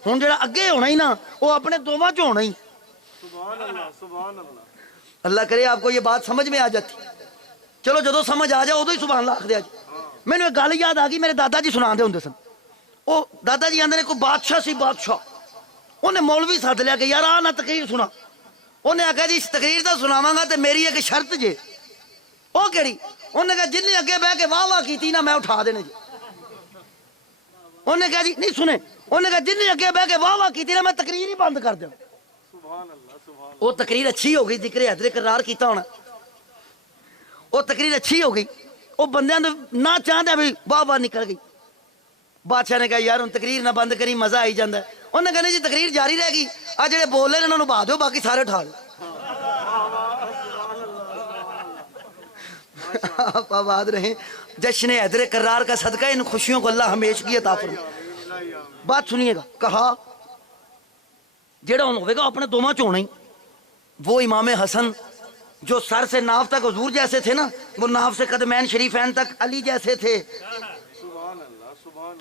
ہن جڑا اگے ہونا ہی نا وہ اپنے دوواں چ ہونا ہی. سبحان اللہ سبحان اللہ. اللہ کرے آپ کو یہ بات سمجھ میں آ جاتی. چلو جدو سمجھ آ جائے ادو ہی سبحان اللہ آکھ دیا جی. میں نے ایک گل یاد آ گئی، میرے دادا جی سنا دے ہوندے سن. وہ دادا جی آندے نے کوئی بادشاہ سی بادشاہ، انہیں مولوی سد لیا کہ یار آ نہ تقریر سنا. انہیں آخیا جی اس تقریر تو سناواں گا تے میری ایک شرط جے. وہ کہڑی؟ انہیں کہا جن اگے بہ کے واہ واہ کیتی نا میں اٹھا دینے جی. انہیں کہا جی نہیں سنے، انہیں کہا جن نے اگے بہ کے واہ واہ کی نا میں تقریر ہی بند کر دوں. سبحان اللہ سبحان وہ تقریر اچھی ہو گئی، ذکر حیدر کرار کیتا ہونا، وہ تقریر اچھی ہو گئی، وہ بندیاں نہ چاہتے بھی واہ واہ نکل گئی. بادشاہ نے کہا یار ہوں تقریر نہ بند کری، مزہ آئی جاتا ہے. انہیں کہا جی تقریر جاری رہ گئی، آ جڑے بول رہے انہوں نے بہا دو، باقی سارے ٹھا لو. آپ آباد رہیں. جشن حیدر کرار کا صدقہ ان خوشیوں کو اللہ ہمیشہ کی عطا فرمائے. بات سنیے گا. کہا جیڑا ہوں ہوئے گا اپنے دوما چونا ہی. وہ امام حسن جو سر سے ناف تک حضور جیسے تھے نا، وہ ناف سے قدمین شریفین تک علی جیسے تھے.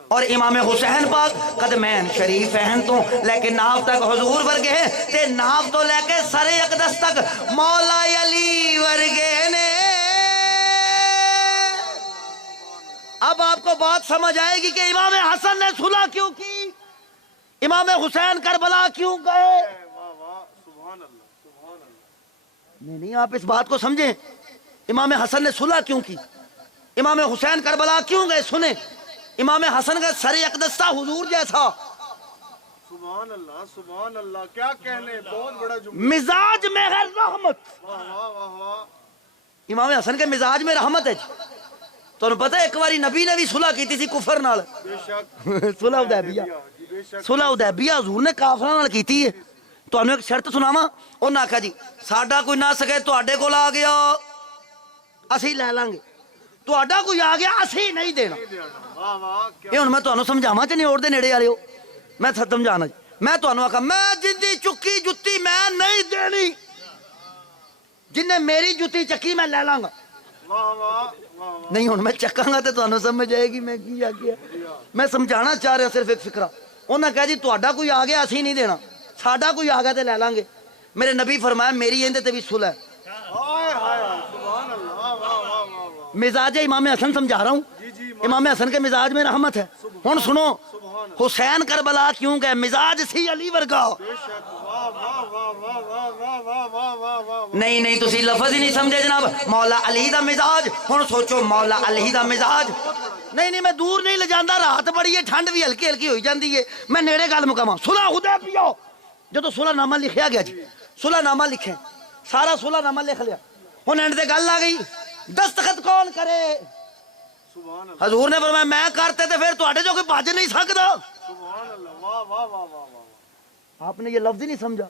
اور امام حسین پاک قدمین شریفین تو لے کے ناف تک حضور ورگے ہیں، تے ناف تو لے کے سر اقدس تک مولا علی ورگے نے. اب آپ کو بات سمجھ آئے گی کہ امام حسن نے صلح کیوں کی، امام حسین کربلا کیوں گئے. نہیں آپ اس بات کو سمجھیں. امام حسن نے صلح کیوں کی، امام حسین کربلا کیوں گئے. سنیں، امام حسن کا سر اقدس تھا حضور جیسا. سبحان اللہ سبحان اللہ، کیا کہنے، بہت بڑا جملہ. مزاج میں ہے رحمت. واہ واہ واہ واہ. امام حسن کے مزاج میں رحمت ہے. تو انہوں پتہ ہے ایک باری نبی نے بھی صلح کی تھی کفر نال. بے شک صلح حدیبیہ، جی بے شک. صلح حدیبیہ حضور نے کافراں نال کیتی ہے. تو انہوں ایک شرط سناواں. انہوں آکھا جی ساڈا کوئی نہ سکے تواڈے کول آ گیا اسی لے لیں گے، تواڈا کوئی آ گیا اسی نہیں دینا. واہ واہ کیا. یہ ہوں میں تمہیں سمجھاواں چ نیوڑ دے نیڑے والے ہو. میں سمجھانا جی. میں تمہیں آخا میں جدی چکی جتی میں نہیں دینی، جن نے میری جتی چکی میں لے لاں گا. واہ واہ واہ واہ. نہیں ہوں میں چکاں گا تو تمہیں سمجھ آئے گی میں کی آگیا. میں سمجھانا چاہ رہا صرف ایک فکرہ. انہوں نے کہا جی تہاڈا کوئی آ گیا اسی نہیں دینا، ساڈا کوئی آ گیا تو لے لیں گے. میرے نبی فرمایا میری اندے تے بھی صلح ہے. ہائے ہائے سبحان اللہ. واہ واہ واہ واہ. مزاج امام حسن سمجھا رہا ہوں. جی جی امام حسن کے مزاج میں رحمت ہے. ہن سنو، سبحان اللہ. حسین کربلا کیوں گئے، مزاج سی علی ورگا. بے شک. واہ واہ واہ واہ واہ واہ واہ واہ واہ واہ. نہیں نہیں تسی لفظ ہی نہیں سمجھے جناب. مولا علی دا مزاج. ہن سوچو مولا علی دا مزاج. نہیں میں دور نہیں لے جاندا، رات بڑی ہے، ٹھنڈ بھی ہلکی ہلکی ہوئی جاندی ہے. میں نیڑے گل مکاواں. صلح حدیبیہ جدوں صلح نامہ لکھیا گیا جی، صلح نامہ لکھے، سارا صلح نامہ لکھ لیا. ہن اینڈ تے گل آ گئی دستخط کون کرے. سبحان اللہ حضور نے فرمایا میں کرتے تے پھر تواڈے جو کوئی بھج نہیں سکدا. سبحان اللہ. واہ واہ واہ واہ واہ. آپ نے یہ لفظ ہی نہیں سمجھا.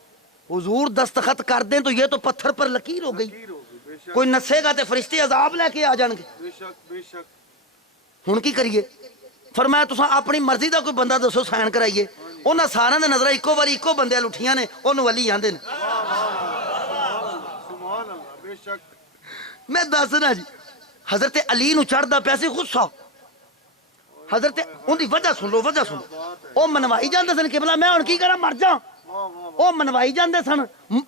حضور دستخط کر دیں تو یہ تو پتھر پر لکیر ہو گئی. لکیر ہوگی. بے شک کوئی نسے گا تے فرشتے عذاب لے کے آ جان گے. بے شک بے شک. ہن کی کریے. فرمایا تساں اپنی مرضی دا کوئی بندہ دسو سائن کرائیے. انہاں سارے دے نظر اکو باری اکو بندے لٹھیاں نے، اونوں ولی آندے نے. سبحان اللہ. بے شک. میں دسنا جی حضرت علی نو چڑھدا پیا سی غصہ. حضرت ان دی وجہ سن لو، وجہ سن لو. او منوائی جاندے سن قبلہ میں ہن کی کراں مر جاں. واہ واہ. او منوائی جاندے سن،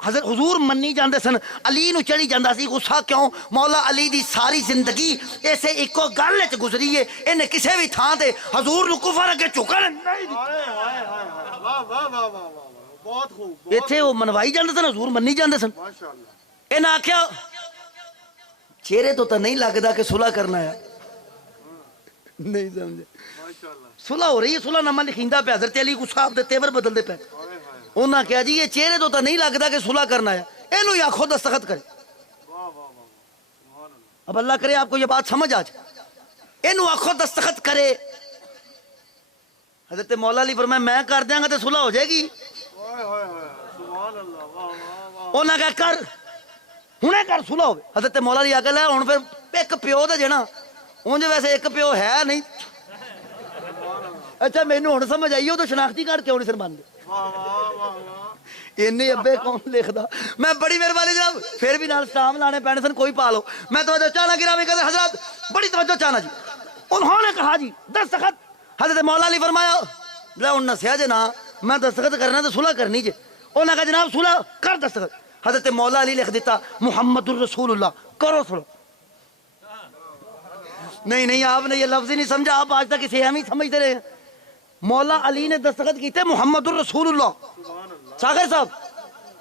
حضرت حضور منی جاندے سن. علی نو چڑھی جاندا سی غصہ. کیوں؟ مولا علی دی ساری زندگی ایسے ایکو گل وچ گزری ہے، انہیں کسے بھی تھاں تے حضور نو کفر اگے چکن نہیں دی. ہائے ہائے ہائے. واہ واہ واہ واہ واہ. بہت خوب. ایتھے او منوائی جاندے سن، حضور منی جاندے سن. ماشاء اللہ. انہاں آکھیا چہرے تو نہیں لگدا کہ صلح کرنا ہے. نہیں سمجھے. ماشاء اللہ. صلح ہو رہی ہے، صلح نامہ لکھیندا پیا. حضرت علی غصہ آپ دے تیور بدلدے پے. ہائے ہائے. انہاں کہا جی یہ چہرے تو نہیں لگدا کہ صلح کرنا ہے، اینو ہی آکھو دستخط کرے. واہ واہ واہ. سبحان اللہ. اب اللہ کرے آپ کو یہ بات سمجھ آ جائے. اینو آکھو دستخط کرے. حضرت مولا علی فرمایا میں کر دیاں گا تو صلح ہو جائے گی. ہائے ہائے ہائے. سبحان اللہ. واہ واہ واہ. انہاں کہا کر ہنے کر صلح ہوے. حضرت مولا علی آکھے لے ہن پھر ایک پیو تے جے نا اونج ویسے ایک پیو ہے نہیں. اچھا مینوں ہن سمجھ آئی. تو شناختی کارڈ کیوں نہیں سر بن دے. واہ واہ واہ واہ. اینے ابے کون لکھدا. میں بڑی مہربانی جناب پھر بھی نال سٹام لانے پینے سن، کوئی پا لو. میں توجہ چاہنا گرامی قدر حضرات، بڑی توجہ چاہنا جی. انہوں نے کہا جی دستخط. حضرت مولا علی فرمایا لے ہن نسیا جے نا میں دستخط کرنا تو صلح کرنی جے. انہاں کہا جناب صلح کر دستخط. حضرت مولا علی لکھ دیتا محمد الرسول اللہ. کرو صلح. نہیں آپ نے یہ لفظ ہی نہیں سمجھا. آپ آج تک اسے ہم ہی سمجھتے رہے ہیں. مولا علی نے دستخط کیتے محمد الرسول اللہ. ساگر صاحب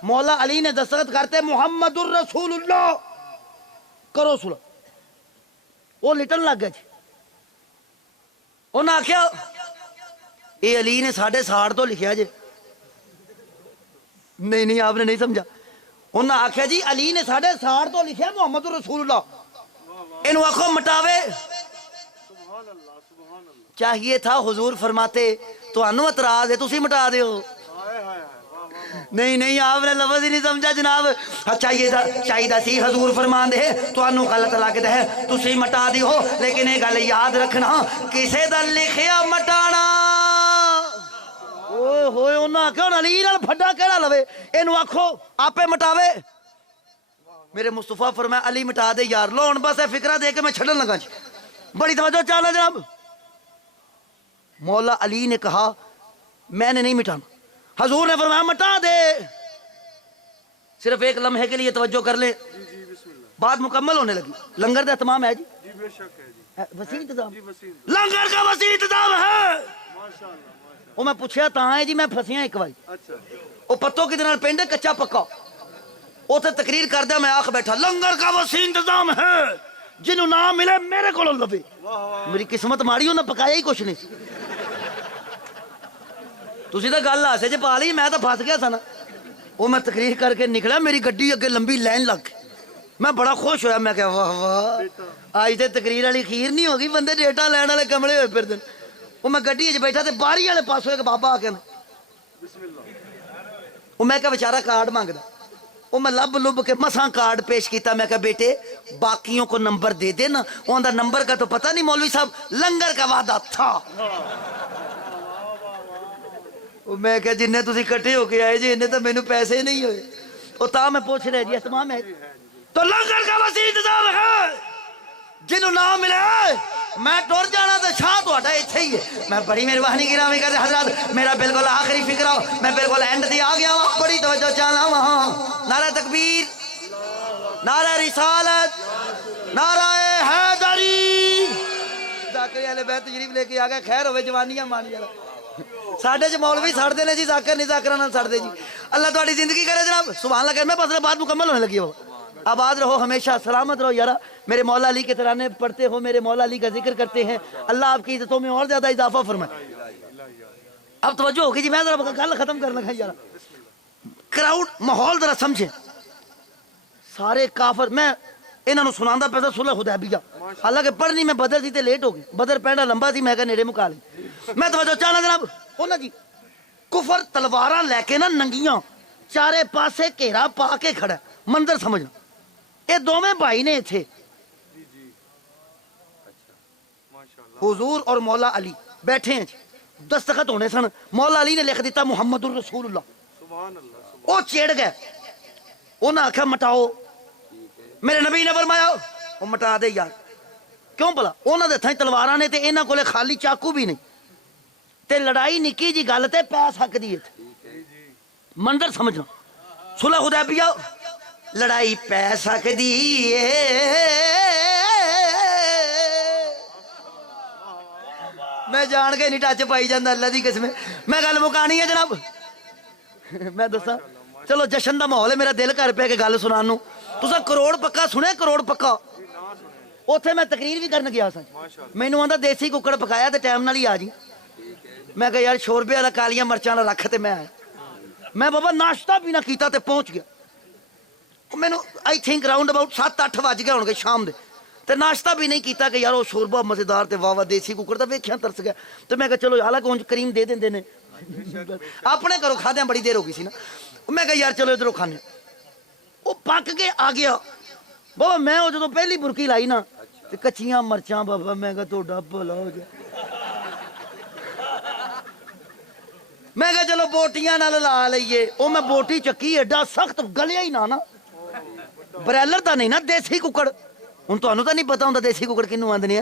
مولا علی نے دستخط کرتے محمد الرسول اللہ. کرو صلح. وہ لٹن لگ گیا جی. انہاں آخیا یہ علی نے ساڑھے ساڑھ تو لکھیا جے. نہیں آپ نے نہیں سمجھا. انہاں آخیا جی علی نے ساڑھے ساڑھ تو لکھیا محمد رسول اللہ. انہوں آخو مٹاوے. چاہیے تھا حضور فرماتے تو انو اعتراض ہے تسی مٹا دیو. نہیں آپ نے لفظ ہی نہیں سمجھا جناب. چاہیے سی حضور فرمان دے تو انو غلط لگتا ہے تسی مٹا دیو. لیکن یہ گل یاد رکھنا کسے دا لکھیا مٹانا. اوئے ہوئے انہاں آکھیا علی نال پھڈا کیڑا لوے اینو آکھو آپے مٹاوے. میرے مصطفیٰ فرمایا علی مٹا دے یار. لو ہن بس فکرہ دے کے میں چھڑن لگا جی. بڑی توجہ چاہنا جناب. مولا علی نے کہا میں نے نہیں مٹانا. حضور نے فرمایا مٹا دے. صرف ایک لمحے کے لیے توجہ کر لیں. بات مکمل ہونے لگی. لنگر دا اہتمام ہے جی. وسیع انتظام. لنگر کا وسیع انتظام ہے. وہ میں پوچھیا تاں ہے جی میں پھسیاں ایک بار. وہ پتوں کی دنال پنڈ کچا پکا. اتنے تقریر کر دیا میں آخ بیٹھا لنگر کا وسیع انتظام ہے جنہوں نہ ملے میرے کو لوے. میری قسمت ماڑی انہیں پکایا ہی کچھ نہیں. تسی تو گل ہاسے چ پا لی میں تو پھس گیا سا نا. وہ میں تقریر کر کے نکلا میری گڈی اگے لمبی لائن لگ گئی. میں بڑا خوش ہویا. میں کہا واہ واہ آج تے تقریر والی خیر نہیں ہوگی. بندے ڈیٹا لین والے کملے ہوئے پھر دن. وہ میں گڈی چ بیٹھا تے باری والے پاسوں ایک بابا آ کے وہ میں کہا بیچارہ کارڈ مانگدا. وہ میں لب کے مساں کارڈ پیش کیتا. میں کہا بیٹے باقیوں کو نمبر دے دے نا. ان دا نمبر کا تو پتہ نہیں. مولوی صاحب لنگر کا وعدہ تھا. میں کہا جنہیں تسی کٹھے ہو کے آئے جی انہیں تو مینوں پیسے نہیں ہوئے. وہ تا میں پوچھ رہے جی اہتمام ہے تو لنگر کا وسیع انتظام ہے. جنہوں نہ ملے میں ٹر جانا تو شاہ تو ہٹا ایتھے ہی ہے. میں بڑی مہربانی گرامی کرتے حضرات میرا بالکل آخری فکر ہو. میں بالکل اینڈ دی آ گیا ہوں. بڑی توجہ چاہنا وہاں. نعرہ تکبیر نعرہ رسالت نعرہ حیدری. ذاکر اہل بیت تشریف لے کے آ گئے. خیر ہوئے جوانیاں مانی جانا. ساڈے چ مولوی سڑتے نے جی. ذاکر نہیں ذاکراں نال سڑتے جی. اللہ تہاڈی زندگی کرے جناب. سبحان اللہ. میں بس بات مکمل ہونے لگی ہو. آباد رہو ہمیشہ سلامت رہو یارا. میرے مولا علی کے ترانے پڑھتے ہو. میرے مولا علی کا ذکر کرتے ہیں. اللہ آپ کی عزتوں میں اور زیادہ اضافہ فرمائے. اب توجہ ہوگی جی. میں ذرا گل ختم کر لگا یارا. کراؤڈ ماحول ذرا سمجھے. سارے کافر میں انہاں نوں سناندا پیا صلح حدیبیہ. حالانکہ پڑھنی میں بدر سی تے لیٹ ہو گئی. بدر پہنڈا لمبا سی. میں کہا نیڑے مکا لیں. میں توجہ چاہنا جناب. انہاں جی کفر تلواراں لے کے نا ننگیاں چارے پاسے گھیرا پا کے کھڑا. منظر سمجھنا. یہ دونوں بھائی نے تھے حضور اور مولا علی بیٹھے ہیں. دستخط ہونے سن. مولا علی نے لکھ دیتا محمد الرسول اللہ. وہ چیڑ گئے. انہاں آکھا مٹاؤ. میرے نبی نے فرمایا وہ مٹا دے یار. کیوں بلا انہاں دے تھائیں تلواراں نے تے انہاں کولے خالی چاقو بھی نہیں. تے لڑائی نکی جی گل تے پی سکدی ہے. منظر سمجھنا. صلح حدیبیہ لڑائی پی سکدی ہے. میں جان کے نہیں ٹچ پائی جاندہ اللہ دی قسم. میں گل مکانی ہے جناب. میں دساں چلو جشن دا ماحول ہے. میرا دل کر پیا کہ گل سنانو. تساں کروڑ پکا سنے. کروڑ پکا اوتھے میں تقریر بھی کرن گیا سا. مینوں آندا دیسی ککڑ پکایا تے ٹائم نال ہی آ جی. میں کہا یار شوربے والا کالیاں مرچاں والا رکھ تے میں آیا. میں بابا ناشتہ بھی نہ کیتا تے پہنچ گیا. مینوں آئی تھنک راؤنڈ اباؤٹ 7-8 بج گئے ہونگے شام دے. تے ناشتہ بھی نہیں کیتا کہ یار وہ شوربہ مزیدار تے واہ واہ دیسی ککڑ دا ویکھیا ترس گیا. تے میں کہا چلو حالانکہ اونج کریم دے دیندے نے. اپنے گھروں کھادیاں بڑی دیر ہو گئی سی نا. میں کہا یار چلو ادھروں کھانے. وہ پک کے آ گیا. بابا میں وہ جدوں پہلی برکی لائی نا تے کچیاں مرچاں بابا میں کہا تہاڈا بھلا ہو جائے. میں کہا چلو بوٹیاں نال لا لئیے. وہ میں بوٹی چکی ایڈا سخت گلیا ہی نہ برائلر تا نہیں نا دیسی ککڑ. ہن تانوں تا نہیں پتہ ہوندا دیسی ککڑ کینوں آندے ہیں.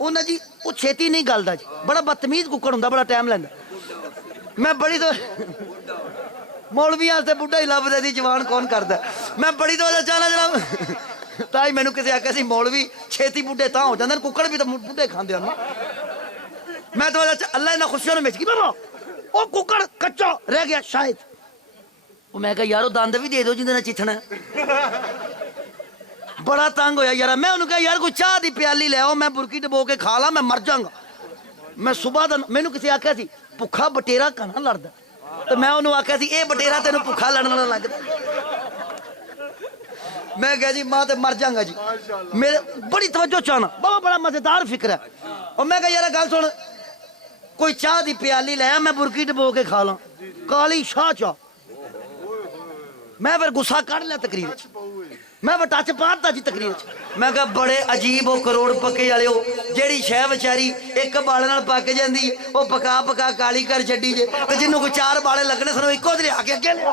انہاں جی وہ چھیتی نہیں گلدا جی. بڑا بدتمیز ککڑ ہوندا. بڑا ٹائم لیندا. میں بڑی تو مولویاں واسطے بڈھا ہی لبدا دی جوان کون کردا. میں بڑی تو چاہنا جناب. تاں ہی مینوں کسے آکھیا سی مولوی چھیتی بڈھے تاں ہو جاندے. ککڑ بھی تو بڈھے کھاندے ہن. میں تو اللہ انہاں خوشیاں نوں وچ کی بابا وہ ککڑ کچا رہ گیا شاید. وہ میں کہا یار وہ دند بھی دے دو جن چتھنا. بڑا تنگ ہویا یار. میں انہوں کہا یار کوئی چاہ دی پیالی لے آؤ میں برکی ڈبو کے کھا لا میں مر جاؤں گا. ਮੈਂ ਸਵੇਰ ਦਾ ਮੈਨੂੰ ਕਿਸੇ ਆਖਿਆ ਸੀ ਭੁੱਖਾ ਬਟੇਰਾ ਕਣਾ ਲੜਦਾ ਤੇ ਮੈਂ ਉਹਨੂੰ ਆਖਿਆ ਸੀ ਇਹ ਬਟੇਰਾ ਤੈਨੂੰ ਭੁੱਖਾ ਲੜਨ ਵਾਲਾ ਲੱਗਦਾ ਮੈਂ ਕਿਹਾ ਜੀ ਮਾਂ ਤੇ ਮਰ ਜਾਗਾ ਜੀ ਮੇਰੇ ਬੜੀ ਤਵੱਜੋ ਚਾਹਣਾ ਬਹੁਤ ਬੜਾ ਮਜ਼ੇਦਾਰ ਫਿਕਰ ਹੈ ਉਹ ਮੈਂ ਕਿਹਾ ਯਾਰ ਗੱਲ ਸੁਣ ਕੋਈ ਚਾਹ ਦੀ ਪਿਆਲੀ ਲੈ ਆ ਮੈਂ ਬੁਰਕੀ ਡਬੋ ਕੇ ਖਾ ਲਾਂ ਕਾਲੀ ਸ਼ਾਹ ਚਾਹ ਮੈਂ ਫਿਰ ਗੁੱਸਾ ਕੱਢ ਲਿਆ ਤਕਰੀਰ ਚ ਮੈਂ ਫਿਰ ਟੱਚ ਪਾਤਾ ਜੀ ਤਕਰੀਰ ਚ ਮੈਂ ਕਿਹਾ ਬੜੇ ਅਜੀਬ ਉਹ ਕਰੋੜ ਪੱਕੇ ਵਾਲਿਓ ਜਿਹੜੀ ਸ਼ੈ ਵਿਚਾਰੀ ਇੱਕ ਬਾਲੇ ਨਾਲ ਪੱਕ ਜਾਂਦੀ ਉਹ ਪਕਾ ਪਕਾ ਕਾਲੀ ਕਰ ਛੱਡੀ ਜੇ ਤੇ ਜਿਹਨੂੰ ਕੋਈ 4 ਬਾਲੇ ਲੱਗਣੇ ਸਾਨੂੰ ਇੱਕੋ ਜਿਹੇ ਲਿਆ ਕੇ ਅੱਗੇ ਲਿਆ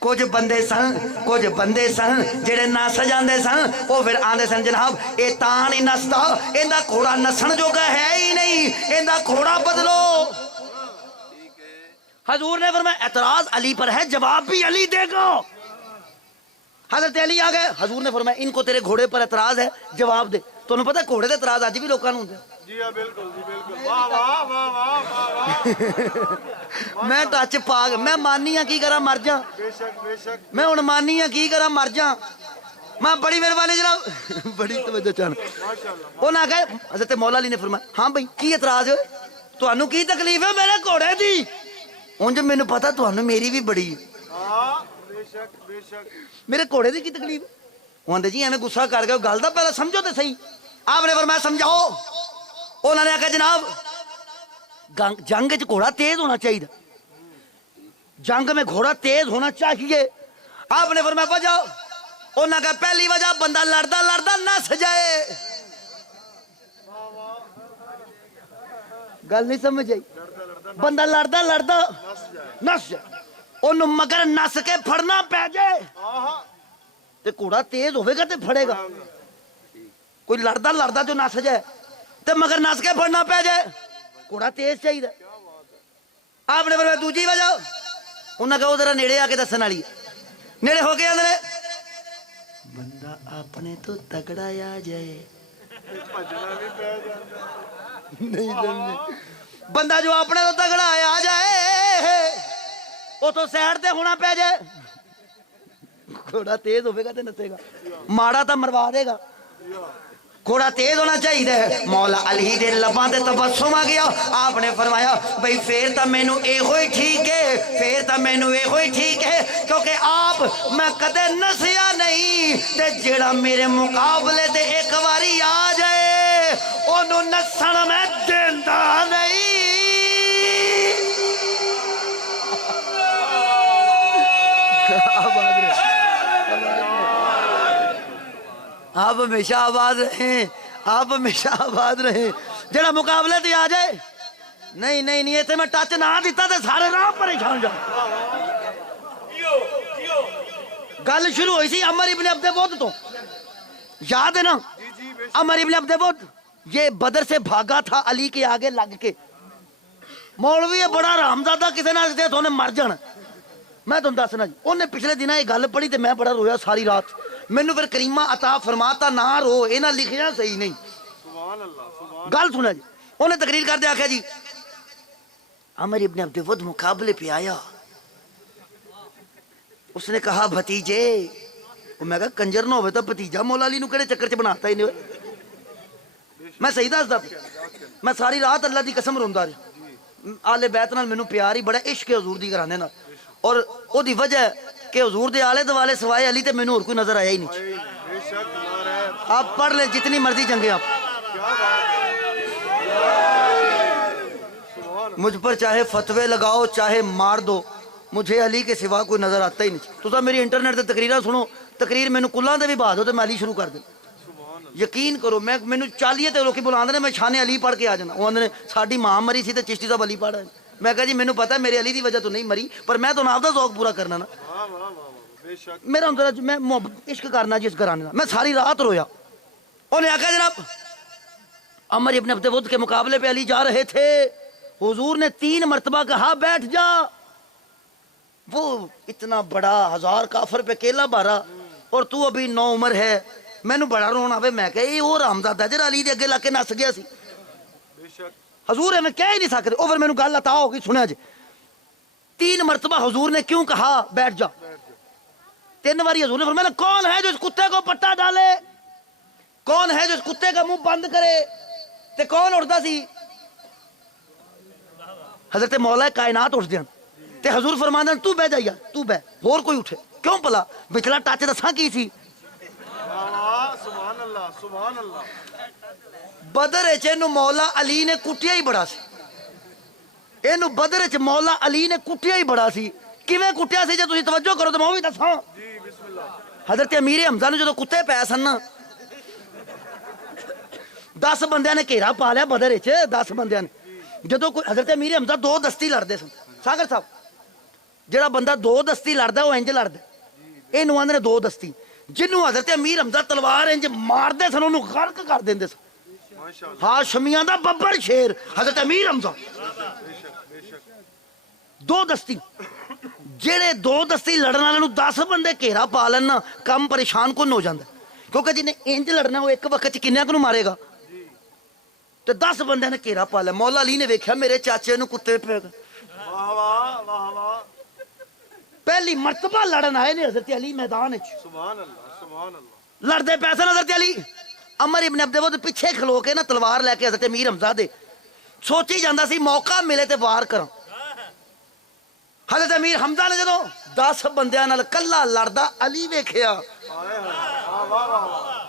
کچھ بندے سن جڑے نس جاندے سن وہ پھر آندے سن جناب اے تاں نہیں نسدا ایندا گھوڑا نسن جوگا ہے ہی نہیں ایندا گھوڑا بدلو حضور نے فرمایا اعتراض علی پر ہے جواب بھی علی دے گا حضرت علی آ گئے حضور نے فرمایا ان کو تیرے گھوڑے پر اعتراض ہے جواب دے تانوں پتہ گھوڑے تے اعتراض اج بھی لوکاں نوں ہوندے جی ہاں بالکل جی بالکل واہ واہ واہ واہ واہ میں ٹچ پاگ میں مانی ہاں کی کراں مر جاں بے شک میں ہن مانی ہاں کی کراں مر جاں میں بڑی مہربانی جناب بڑی توجہ چاہنا ماشاءاللہ انہاں کہے حضرت مولا علی نے فرمایا ہاں بھائی کی اعتراض ہے تانوں کی تکلیف ہے میرے گھوڑے دی اونج مینوں پتہ تانوں میری بھی بڑی ہاں بے شک میرے گھوڑے دی کی تکلیف وہ آندے جی ایویں غصہ کر کے گل دا پہلے سمجھو تے صحیح آپ نے فرمایا سمجھاؤ انہوں نے کہا جناب جنگ وچ گھوڑا تیز ہونا چاہیے جنگ میں گھوڑا تیز ہونا چاہیے آپ نے فرمایا وجہ انہوں نے کہا پہلی وجہ بندہ لڑدا لڑدا نس جائے گل نہیں سمجھ آئی بندہ لڑدا لڑدا نس جائے انہوں مگر نس کے پھڑنا پہ جائے تے گھوڑا تیز ہوئے گا تے پھڑے گا کوئی لڑدا لڑدا جو نس جائے تے مگر نس کے پھڑنا پہ جائے گھوڑا تیز چاہیے آپ نے فرمایا دوسری وجہ انہوں نے کہا ذرا نیڑے آ کے دسن والی نیڑے ہو کے آندے بندہ اپنے تو تگڑا آ جائے نہیں سمجھے بندہ جو اپنے تو تگڑا آ جائے وہ تو سائڈ تے ہونا پہ جائے گھوڑا تیز ہوئے گا تے نسے گا ماڑا تا مروا دے گا گھوڑا تیز ہونا چاہیے مولا علی دے لباں تے تبسم آ گیا آپ نے فرمایا بھئی پھر تا مینوں ایہو ہی ٹھیک ہے کیونکہ آپ میں کدے نسیا نہیں تے جیڑا میرے مقابلے تے ایک واری آ جائے اونوں نسن میں دیندا نہیں آپ ہمیشہ آباد رہیں آپ ہمیشہ آباد رہیں جڑا مقابلے تے آ جائے نہیں ایتھے میں ٹچ نہ دیتا تے سارے راہ پریشان جا گل شروع ہوئی سی عمر ابن عبد بود تو یاد ہے نا عمر ابن عبد بود یہ بدر سے بھاگا تھا علی کے آگے لگ کے مولوی بڑا رحمزادہ کسے نہ کسے تو مر جانا میں تم دسنا جی انہیں پچھلے دن یہ گل پڑھی تے میں بڑا رویا ساری رات مینوں پھر کریمہ عطا فرماتا نہ رو انہاں لکھیا صحیح نہیں سبحان اللہ گل سنا جی انہیں تقریر کر دیا آخیا جی عمر ابن عبد ود مقابلے پہ آیا اس نے کہا بھتیجے میں کہا کنجر نہ ہوئے تو بھتیجا مولا علی نو کڑے چکر چ بناتا ہی نہیں ہوئے میں صحیح دسدا میں ساری رات اللہ دی قسم روندا رہا آل بیت نال مینوں پیار ہی بڑا عشق ہے حضور دی گھرانے نال اور او دی وجہ ہے کہ حضور دے آلے دوالے سوائے علی تے مینوں اور کوئی نظر آیا ہی نہیں بے شک نعرہ آپ پڑھ لیں جتنی مرضی جنگیں آپ مجھ پر چاہے فتوے لگاؤ چاہے مار دو مجھے علی کے سوا کوئی نظر آتا ہی نہیں تو میری انٹرنیٹ تے تقریراں سنو تقریر مینوں کلاں دے بھی بہا دو تے میں علی شروع کر دیں یقین کرو میں مینوں 40 تے لوکی بلاندے نے میں شان علی پڑھ کے آ جانا وہ آندے نے ساڈی ماں مری سی تے چشتی صاحب علی پڑھ رہے میں کہا جی مینوں پتہ ہے میرے علی دی وجہ تو نہیں مری پر میں تو آپ دا ذوق پورا کرنا نا بے شک میرا اندر میں محبت عشق کرنا جس گھرانے دا میں ساری رات رویا انہیں آخیا جناب عمر ابن عبد ود کے مقابلے پہ علی جا رہے تھے حضور نے 3 مرتبہ کہا بیٹھ جا وہ اتنا بڑا 1000 کافر پہ کیلا بارا اور تو ابھی 9 عمر ہے مینوں بڑا رونا آوے میں کہا یہ وہ رحمزادہ جڑا علی دے اگے لا کے نس گیا سی بے شک حضور میں کہہ ہی نہیں سکتے او پھر مینوں گل عطا ہو گئی سنیا جی 3 مرتبہ حضور نے کیوں کہا بیٹھ جا 3 باری حضور نے فرمایا کون ہے جو اس کتے کو پٹا ڈالے کون ہے جو اس کتے کا منہ بند کرے تے کون اٹھتا سی حضرت مولا کائنات اٹھ دیا تے حضور فرماندے تو بہ جائیا تو بہ اور کوئی اٹھے کیوں پلا پچھلا ٹچ دساں کی سی سبحان اللہ بدر وچ اینو مولا علی نے کٹیا ہی بڑا سی اینو بدر وچ مولا علی نے کٹیا ہی بڑا سی کیویں کٹیا سی جے تسی توجہ کرو تے میں وی دساں جی بسم اللہ حضرت امیر حمزہ نے جدوں کتے پے سن نا 10 بندیاں نے گھیرا پا لیا بدر وچ 10 بندیاں نے جدوں کوئی حضرت امیر حمزہ 2 دستی لڑدے سن ساگر صاحب ਜਿਹੜਾ ਬੰਦਾ ਦੋ ਦਸਤੀ ਲੜਦਾ ਉਹ ਇੰਜ ਲੜਦਾ, ਇਹਨੂੰ ਆਂਦੇ ਨੇ ਦੋ ਦਸਤੀ। ਜਿਹਨੂੰ ਹਜ਼ਰਤ ਅਮੀਰ ਹਮਜ਼ਾ ਤਲਵਾਰ ਇੰਜ ਮਾਰਦੇ ਸਨ ਉਹਨੂੰ ਗਰਕ ਕਰ ਦਿੰਦੇ ਸਨ। ਹਾਸ਼ਮੀਆਂ ਦਾ ਬੱਬਰ ਸ਼ੇਰ ਹਜ਼ਰਤ ਅਮੀਰ ਹਮਜ਼ਾ। ਦੋ ਦਸਤੀ, ਜਿਹੜੇ ਦੋ ਦਸਤੀ ਲੜਨ ਵਾਲਿਆਂ ਨੂੰ 10 ਬੰਦੇ ਘੇਰਾ ਪਾ ਲੈਣ ਨਾ, ਕੰਮ ਪਰੇਸ਼ਾਨ ਕੁਨ ਹੋ ਜਾਂਦਾ। ਕਿਉਂਕਿ ਜਿਹਨੇ ਇੰਜ ਲੜਨਾ ਉਹ ਇੱਕ ਵਕਤ ਚ ਕਿੰਨਿਆਂ ਨੂੰ ਮਾਰੇਗਾ। ਤੇ 10 ਬੰਦਿਆਂ ਨੇ ਘੇਰਾ ਪਾ ਲਿਆ। ਮੌਲਾ ਅਲੀ ਨੇ ਵੇਖਿਆ ਮੇਰੇ ਚਾਚੇ ਨੂੰ ਕੁੱਤੇ ਪੈ ਗਏ। ਵਾਹ ਵਾਹ ਵਾਹ ਵਾਹ, ਪਹਿਲੀ ਮਰਤਬਾ ਲੜਨ ਆਏ ਨੇ ਹਜ਼ਰਤ ਅਲੀ ਮੈਦਾਨ ਵਿੱਚ। ਸੁਭਾਨ ਅੱਲਾਹ ਸੁਭਾਨ ਅੱਲਾਹ। ਲੜਦੇ ਪੈਸੇ ਹਜ਼ਰਤ ਅਲੀ ਅਮਰ ਇਬਨ ਅਬਦੁਲ ਪਿੱਛੇ ਖਲੋ ਕੇ ਨਾ ਤਲਵਾਰ ਲੈ ਕੇ ਹਜ਼ਰਤ ਅਮੀਰ ਹਮਜ਼ਾ ਦੇ ਸੋਚੀ ਜਾਂਦਾ ਸੀ ਮੌਕਾ ਮਿਲੇ ਤੇ ਵਾਰ ਕਰਾਂ। ਹਜ਼ਰਤ ਅਮੀਰ ਹਮਜ਼ਾ ਨੇ ਜਦੋਂ 10 ਬੰਦਿਆਂ ਨਾਲ ਕੱਲਾ ਲੜਦਾ ਅਲੀ ਵੇਖਿਆ, ਹਾਏ ਹਾਏ ਵਾਹ ਵਾਹ ਵਾਹ,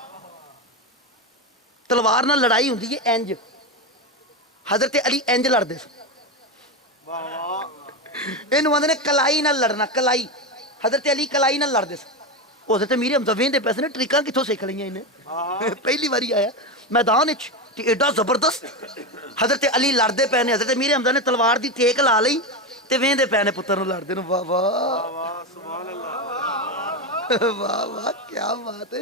ਤਲਵਾਰ ਨਾਲ ਲੜਾਈ ਹੁੰਦੀ ਹੈ ਇੰਜ, ਹਜ਼ਰਤ ਅਲੀ ਇੰਜ ਲੜਦੇ ਸੀ। ਵਾਹ ਵਾਹ, ਇਹਨੂੰ ਆਂਦੇ ਨੇ ਕਲਾਈ ਨਾਲ ਲੜਨਾ, ਕਲਾਈ। ਹਜ਼ਰਤ ਅਲੀ ਕਲਾਈ ਨਾਲ ਲੜਦੇ ਸੀ। ਹਜ਼ਰਤ ਅਮੀਰ ਹਮਜ਼ਾ ਵੇਂਦੇ ਪੈਸੇ ਨੇ ਟ੍ਰਿਕਾਂ ਕਿੱਥੋਂ ਸਿੱਖ ਲਈਆਂ ਇਹਨੇ। ਪਹਿਲੀ ਵਾਰੀ ਆਇਆ ਮੈਦਾਨ ਵਿੱਚ ਤੇ ਏਡਾ ਜ਼ਬਰਦਸਤ ਹਜ਼ਰਤ ਅਲੀ ਲੜਦੇ ਪਏ ਨੇ। ਹਜ਼ਰਤ ਅਮੀਰ ਹਮਜ਼ਾ ਨੇ ਤਲਵਾਰ ਦੀ ਟੇਕ ਲਾ ਲਈ ਤੇ ਵੇਂਦੇ ਪਏ ਨੇ ਪੁੱਤਰ ਨੂੰ ਲੜਦੇ ਨੂੰ। ਵਾਹ ਵਾਹ ਵਾਹ ਸੁਭਾਨ ਅੱਲਾਹ, ਵਾਹ ਵਾਹ, ਕੀ ਬਾਤ ਹੈ।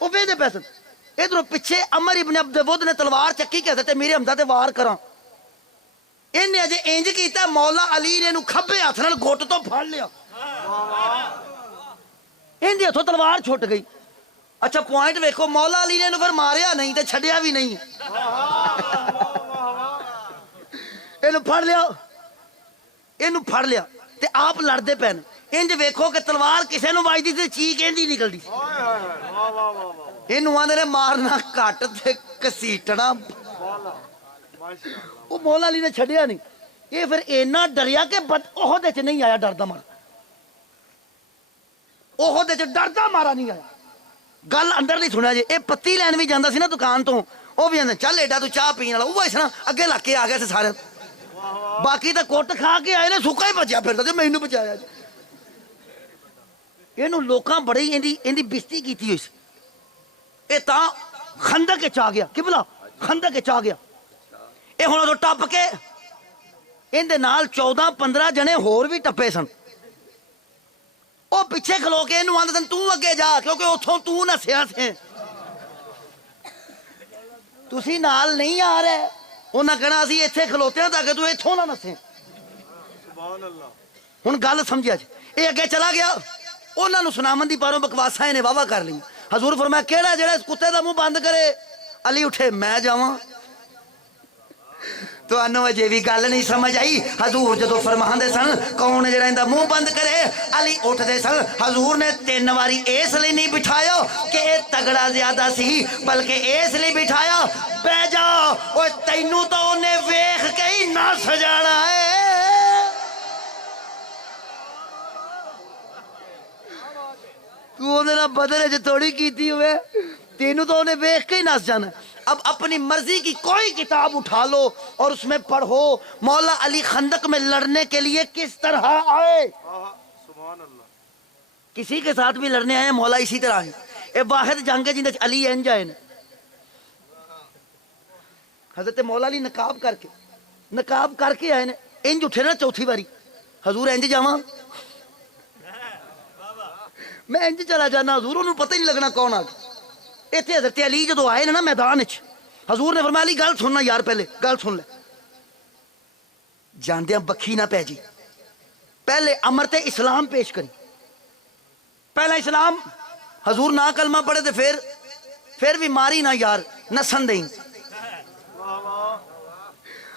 ਉਹ ਵੇਂਦੇ ਪਏ ਸਨ। ਇਧਰੋਂ ਪਿੱਛੇ ਅਮਰ ਇਬਨ ਅਬਦੁਲ ਨੇ ਤਲਵਾਰ ਚੱਕੀ ਕਿ ਹਜ਼ਰਤ ਅਮੀਰ ਹਮਜ਼ਾ ਤੇ ਵਾਰ ਕਰਾਂ। ਇਹਨੇ ਅਜੇ ਇੰਜ ਕੀਤਾ, ਮੌਲਾ ਅਲੀ ਨੇ ਇਹਨੂੰ ਖੱਬੇ ਹੱਥ ਨਾਲ ਗੁੱਟ ਤੋਂ ਫੜ ਲਿਆ। ਇਹਦੇ ਹੱਥੋਂ ਤਲਵਾਰ ਛੁੱਟ ਗਈ। ਅੱਛਾ ਪੁਆਇੰਟ ਵੇਖੋ, ਮੌਲਾ ਅਲੀ ਨੇ ਇਹਨੂੰ ਫਿਰ ਮਾਰਿਆ ਨਹੀਂ ਤੇ ਛੱਡਿਆ ਵੀ ਨਹੀਂ। ਇਹਨੂੰ ਫੜ ਲਿਆ, ਇਹਨੂੰ ਫੜ ਲਿਆ ਤੇ ਆਪ ਲੜਦੇ ਪਏ ਨੇ। ਇੰਜ ਵੇਖੋ ਕਿ ਤਲਵਾਰ ਕਿਸੇ ਨੂੰ ਵੱਜਦੀ ਤੇ ਚੀਕ ਇਹਦੀ ਨਿਕਲਦੀ। ਹਾਏ ਹਾਏ ਵਾਹ ਵਾਹ ਵਾਹ ਵਾਹ, ਇਹਨੂੰ ਆਂਦੇ ਨੇ ਮਾਰਨਾ ਘੱਟ ਤੇ ਘਸੀਟਣਾ। ਮਾਸ਼ਾਅੱਲਾ, ਉਹ ਮੌਲਾ ਅਲੀ ਨੇ ਛੱਡਿਆ ਨਹੀਂ। ਇਹ ਫਿਰ ਇੰਨਾ ਡਰਿਆ ਕਿ ਉਹਦੇ ਚ ਨਹੀਂ ਆਇਆ ਡਰਦਾ ਮਾਰਾ। ਉਹਦੇ ਚ ਡਰਦਾ ਮਾਰਾ ਨਹੀਂ ਆਇਆ। ਗੱਲ ਅੰਦਰ ਨਹੀਂ ਸੁਣਿਆ ਜੇ। ਇਹ ਪੱਤੀ ਲੈਣ ਵੀ ਜਾਂਦਾ ਸੀ ਨਾ ਦੁਕਾਨ ਤੋਂ, ਉਹ ਵੀ ਆਂਦੇ ਚੱਲ ਏਡਾ ਤੂੰ ਚਾਹ ਪੀਣ ਵਾਲਾ। ਉਹ ਇਸ ਤਰ੍ਹਾਂ ਅੱਗੇ ਲੱਗ ਕੇ ਆ ਗਿਆ ਸੀ ਸਾਰੇ। ਬਾਕੀ ਤਾਂ ਕੁੱਟ ਖਾ ਕੇ ਆਏ ਨੇ, ਸੁੱਕਾ ਹੀ ਭੱਜਿਆ ਫਿਰਦਾ ਤੇ ਮੈਨੂੰ ਬਚਾਇਆ ਜੀ। ਇਹਨੂੰ ਲੋਕਾਂ ਬੜੀ ਇਹਦੀ ਬਿਸਤੀ ਕੀਤੀ ਹੋਈ ਸੀ। ਇਹ ਤਾਂ ਖੰਦਕ ਚ ਆ ਗਿਆ, ਕਿਬਲਾ ਖੰਦਕ ਚ ਆ ਗਿਆ। ਇਹ ਹੁਣ ਉਦੋਂ ਟੱਪ ਕੇ ਇਹਦੇ ਨਾਲ 14-15 ਜਣੇ ਹੋਰ ਵੀ ਟੱਪੇ ਸਨ। ਉਹ ਪਿੱਛੇ ਖਲੋ ਕੇ ਇਹਨੂੰ ਆਂਦੇ ਸਨ ਤੂੰ ਅੱਗੇ ਜਾ, ਕਿਉਂਕਿ ਉੱਥੋਂ ਤੂੰ ਨੱਸਿਆ ਸੀ। ਤੁਸੀਂ ਨਾਲ ਨਹੀਂ ਆ ਰਹੇ। ਉਹਨਾਂ ਕਹਿਣਾ ਅਸੀਂ ਇੱਥੇ ਖਲੋਤੇ ਹਾਂ ਤਾਂ ਕਿ ਤੂੰ ਇੱਥੋਂ ਨਾ ਨੱਸੇ। ਸੁਭਾਨ ਅੱਲਾਹ, ਹੁਣ ਗੱਲ ਸਮਝਿਆ ਜੀ। ਇਹ ਅੱਗੇ ਚਲਾ ਗਿਆ, ਉਹਨਾਂ ਨੂੰ ਸੁਨਾਮਨ ਦੀ ਪਾਰੋਂ ਬਕਵਾਸਾਂ ਇਹਨੇ ਵਾਵਾ ਕਰ ਲਈ। ਹਜ਼ੂਰ ਫਰਮਾਇਆ ਕਿਹੜਾ ਜਿਹੜਾ ਇਸ ਕੁੱਤੇ ਦਾ ਮੂੰਹ ਬੰਦ ਕਰੇ। ਅਲੀ ਉੱਠੇ, ਮੈਂ ਜਾਵਾਂ। ਤੁਹਾਨੂੰ ਅਜੇ ਵੀ ਗੱਲ ਨਹੀਂ ਸਮਝ ਆਈ। ਹਜ਼ੂਰ ਜਦੋਂ ਫਰਮਾਉਂਦੇ ਸਨ ਕੌਣ ਜਿਹੜਾ ਇਹਦਾ ਮੂੰਹ ਬੰਦ ਕਰੇ, ਅਲੀ ਉੱਠਦੇ ਸਨ। ਹਜ਼ੂਰ ਨੇ 3 ਵਾਰੀ ਇਸ ਲਈ ਨਹੀਂ ਬਿਠਾਇਆ ਕਿ ਇਹ ਤਗੜਾ ਜ਼ਿਆਦਾ ਸੀ, ਬਲਕਿ ਇਸ ਲਈ ਬਿਠਾਇਆ ਬਹਿ ਜਾ ਓਏ ਤੈਨੂੰ ਤਾਂ ਉਹਨੇ ਵੇਖ ਕੇ ਹੀ ਨਾ ਸਜਾਣਾ ਹੈ। ਤੂੰ ਉਹਦੇ ਨਾਲ ਬਦਲੇ ਚ ਥੋੜੀ ਕੀਤੀ ਹੋਵੇ, تینوں تو انہیں ویخ کے ہی نس جانا. اب اپنی مرضی کی کوئی کتاب اٹھا لو اور اس میں پڑھو مولا علی خندق میں لڑنے کے لیے کس طرح آئے. سبحان اللہ. کسی کے ساتھ بھی لڑنے آئے مولا اسی طرح آئے. اے واحد جنگ جن علی انج آئے. حضرت مولا علی نقاب کر کے آئے نے. انج اٹھے نا چوتھی باری حضور انج جاواں میں انج چلا جانا حضور انہوں پتہ ہی نہیں لگنا کون آ گیا. ایتھے حضرت علی جدو آئے نا میدان وچ حضور نے فرمایا علی گل سننا یار پہلے گل سن لے. جاندیاں بکھی نہ پہ جی. پہلے امر تے اسلام پیش کری. پہلا اسلام حضور نہ کلمہ پڑھے تے پھر بھی ماری نہ یار نسن دیں.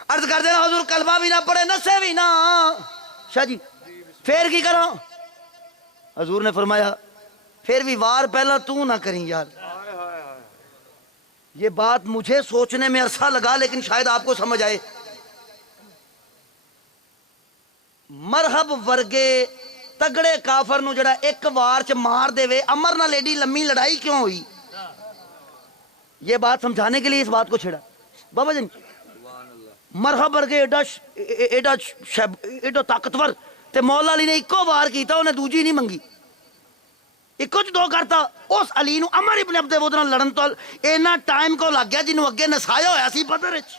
عرض کر دینا حضور کلمہ بھی نہ پڑھے نسے بھی نہ. شاہ جی پھر کی کرو. حضور نے فرمایا پھر بھی وار پہلا تو نہ کریں یار. یہ بات مجھے سوچنے میں عرصہ لگا لیکن شاید آپ کو سمجھ آئے. مرحب ورگے تگڑے کافر نو جڑا ایک وار چ مار دے وے امر نہ لیڈی لمبی لڑائی کیوں ہوئی. یہ بات سمجھانے کے لیے اس بات کو چھڑا بابا جن. مرحب ورگے ایڈا طاقتور تے مولا علی نے ایکو وار کیتا انہیں دوجی نہیں منگی. ایکو دو کرتا. اس علی نو عمر ابن عبد ود نال لڑن تو اینا ٹائم کو لگ گیا جنوں اگے نسایا ہویا سی بدر وچ.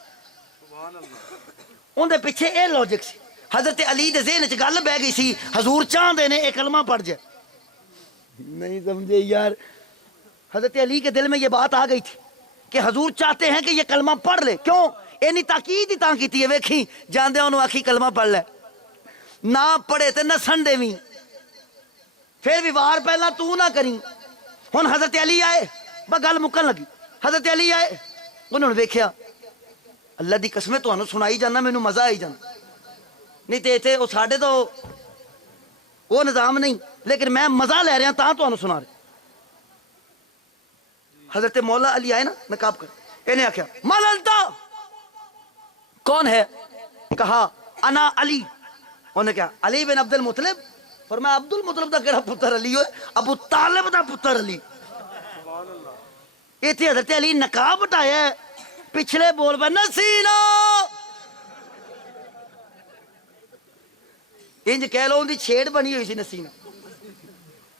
اندر پیچھے یہ لاجک سی حضرت علی دے ذہن چ گل بہ گئی سی حضور چاہتے نے یہ کلمہ پڑھ جائے نہیں سمجھے یار حضرت علی کے دل میں یہ بات آ گئی تھی کہ حضور چاہتے ہیں کہ یہ کلمہ پڑھ لے کیوں اینی تاکید ہی تاں کیتی ہے ویکھی جاندے انہوں آکھی کلمہ پڑھ لے نہ پڑھے تے نہ سنڈے بھی پھر بھی وار پہلا تو نہ کریں ہن حضرت علی آئے بس گل مکن لگی حضرت علی آئے انہوں نے ویکھیا اللہ دی قسم تانوں سنائی جانا مینوں مزہ آئی جانا نہیں تے ایتھے او ساڈے تو وہ نظام نہیں لیکن میں مزہ لے رہا تاں تانوں سنا رہا حضرت مولا علی آئے نا نقاب کر انہیں آخیا من انتا کون ہے کہا انا علی انہوں نے کہا علی بن عبد المطلب فرمایا عبد المطلب دا کیڑا پتر علی ہوئے ابو طالب دا پتر علی یہ تھی حضرت علی نقاب ہٹایا ہے پچھلے بول پہ نسینا انج کہہ لو ان دی چھیڑ بنی ہوئی سی نسینا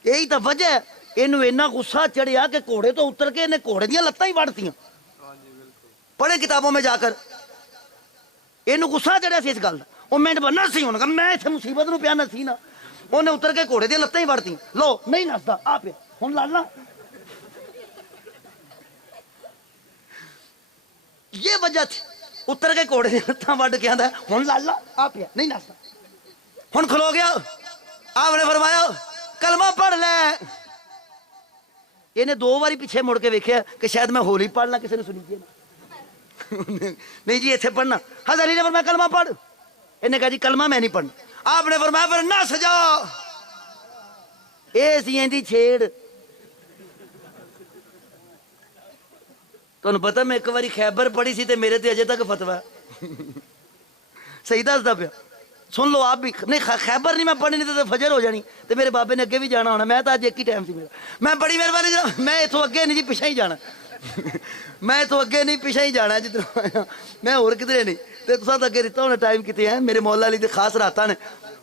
یہی تو وجہ ہے اینو اینا غصہ چڑھیا کہ کوڑے تو اتر کے انہیں کوڑے دیا لتاں ہی بڑھتی ہیں پڑھیں کتابوں میں جا کر اینو غصہ چڑھیا سی اس گل او میں بننا سی ہونا میں ایتھے مصیبت نو پیا نسی نا انہیں اتر کے کوڑے دیا لتاں ہی بڑھتی ہیں لو نہیں نسدا آ پیا ہن لالا یہ وجہ تھی اتر کے کوڑے دیا لتاں بڑھ کے آندا ہے ہن لالا آ پیا نہیں نسدا ہن کھلو گیا آپ نے فرمایا کلمہ پڑھ لے یہ دو باری پیچھے مڑ کے ویکھیا کہ شاید میں ہولی پڑھ لا کسی نے سنی نا نہیں جی ایتھے پڑھنا حضرت علی نے فرمایا کلمہ پڑھ انہیں کہا جی کلمہ میں نہیں پڑھنا آپ نے فرمایا پھر نہ سجا اے سی دی چھیڑ تمہیں پتہ میں ایک باری خیبر پڑھی سی تے میرے تے اجے تک فتوی صحیح دسدا پیا سن لو آپ بھی نہیں خیبر نہیں میں پڑھنی نہیں تو فجر ہو جانی تو میرے بابے نے اگے بھی جانا ہونا میں تو اج ایک ہی ٹائم سی میرا میں بڑی مہربانی میں اتوں اگے نہیں جی پیچھے ہی جانا میں اتوں اگے نہیں پیچھے ہی جانا جدھر آیا میں اور کدھر نہیں تو تصا اگے دیتا ہونا ٹائم کتنے ہیں میرے مولا علی دے خاص راتاں نے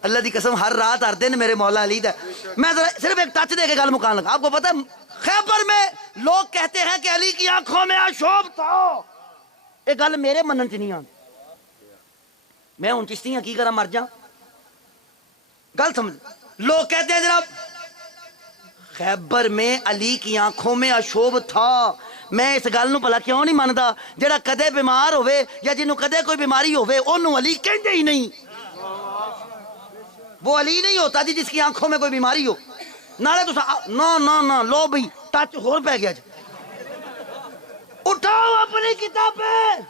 اللہ دی قسم ہر رات ہر دن میرے مولا علی دا میں صرف ایک ٹچ دے کے گل مکان لگا آپ کو پتہ ہے خیبر میں لوگ کہتے ہیں کہ علی کی آنکھوں میں آشوب تھا یہ گل میرے منن چ نہیں آتی میں ہوں چشتی ہاں کی کرا مر جا گل سمجھ لوگ کہتے ہیں جناب خیبر میں علی کی آنکھوں میں اشوب تھا میں اس گل نو بھلا کیوں نہیں مانتا جڑا کدے بیمار ہوئے یا جنوں کدے کوئی بیماری ہوئے انہوں علی کہندے ہی نہیں وہ علی نہیں ہوتا جی جس کی آنکھوں میں کوئی بیماری ہو نالے تو نہ لو بھئی ٹچ ہور پہ گیا جی اٹھاؤ اپنی کتابیں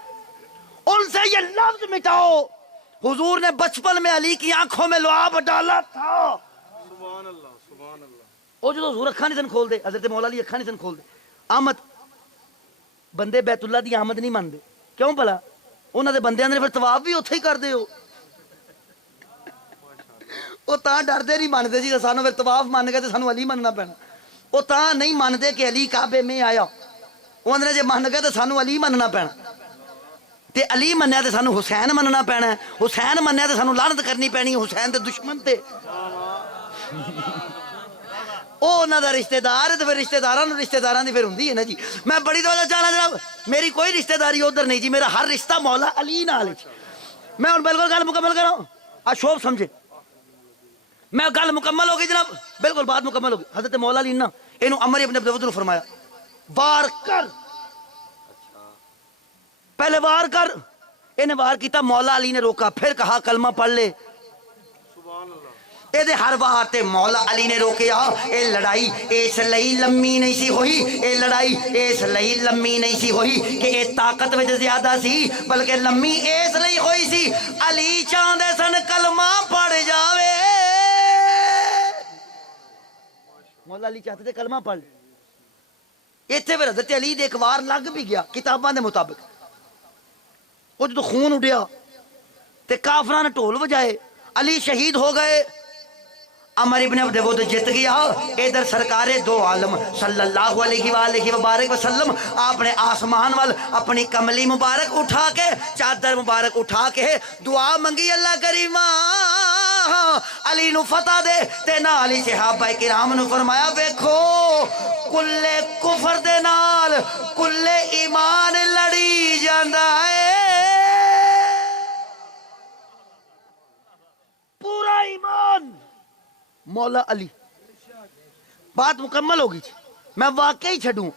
ان سے یہ لفظ مٹاؤ حضور نے بچپن میں علی کی آنکھوں میں لعاب ڈالا تھا سبحان اللہ سبحان اللہ وہ جو حضور اکھاں نہیں سن کھول دے حضرت مولا علی اکھاں نہیں سن کھول دے آمد بندے بیت اللہ دی آمد نہیں مانتے کیوں بھلا انہاں دے بندیاں نے پھر طواف بھی اوتھے ہی کر دے ہو وہ تاں ڈردے نہیں مانتے جی سانو پھر طواف مان گئے تے سانو علی مننا پینا وہ تاں نہیں مانتے کہ علی کعبے میں آیا وہ نے جے مان گئے تے سانو علی مننا پینا تے علی منیا تے سانو حسین مننا پینا ہے حسین منیا تے سانو لعنت کرنی پینی حسین دے دشمن تے او انہاں دا رشتہ دار ہے تے پھر رشتہ داراں دی پھر ہوندی ہے نا جی میں بڑی توجہ چاہنا جناب میری کوئی رشتہ داری ادھر نہیں جی میرا ہر رشتہ مولا علی نال ہے میں ہن بالکل گل مکمل کراں اشوب سمجھے میں گل مکمل ہو گئی جناب بالکل بات مکمل ہو گئی حضرت مولا علی نا اینو عمر ابن عبد نے فرمایا وار کر پہلے وار کر انہیں وار کیتا مولا علی نے روکا پھر کہا کلمہ پڑھ لے سبحان اللہ اے دے ہر وار تے مولا علی نے روکیا اے لڑائی اس لئی لمبی نہیں سی ہوئی اے لڑائی اس لئی لمبی نہیں سی ہوئی کہ اے طاقت وچ زیادہ سی بلکہ لمبی اس لئی ہوئی سی علی چاہندے سن کلمہ پڑھ جاوے مولا علی چاہتے تھے کلمہ پڑھ لے ایتھے پھر حضرت علی دے ایک وار لگ بھی گیا کتاباں دے مطابق وہ جو خون اٹھیا تے کافراں نے ٹول بجائے علی شہید ہو گئے عمر ابن عبد الود جت گیا ادھر سرکار دو عالم صلی اللہ علیہ وآلہ وبارک وسلم آپ نے آسمان وال اپنی کملی مبارک اٹھا کے چادر مبارک اٹھا کے دعا منگی اللہ کریمہ علی نو فتح دے تے نہ علی صحابہ کرام نو فرمایا ویکھو کل کفر دے نال کل ایمان لڑی جاندا ہے مولا علی بات مکمل ہوگی جی میں واقعی چھڈوں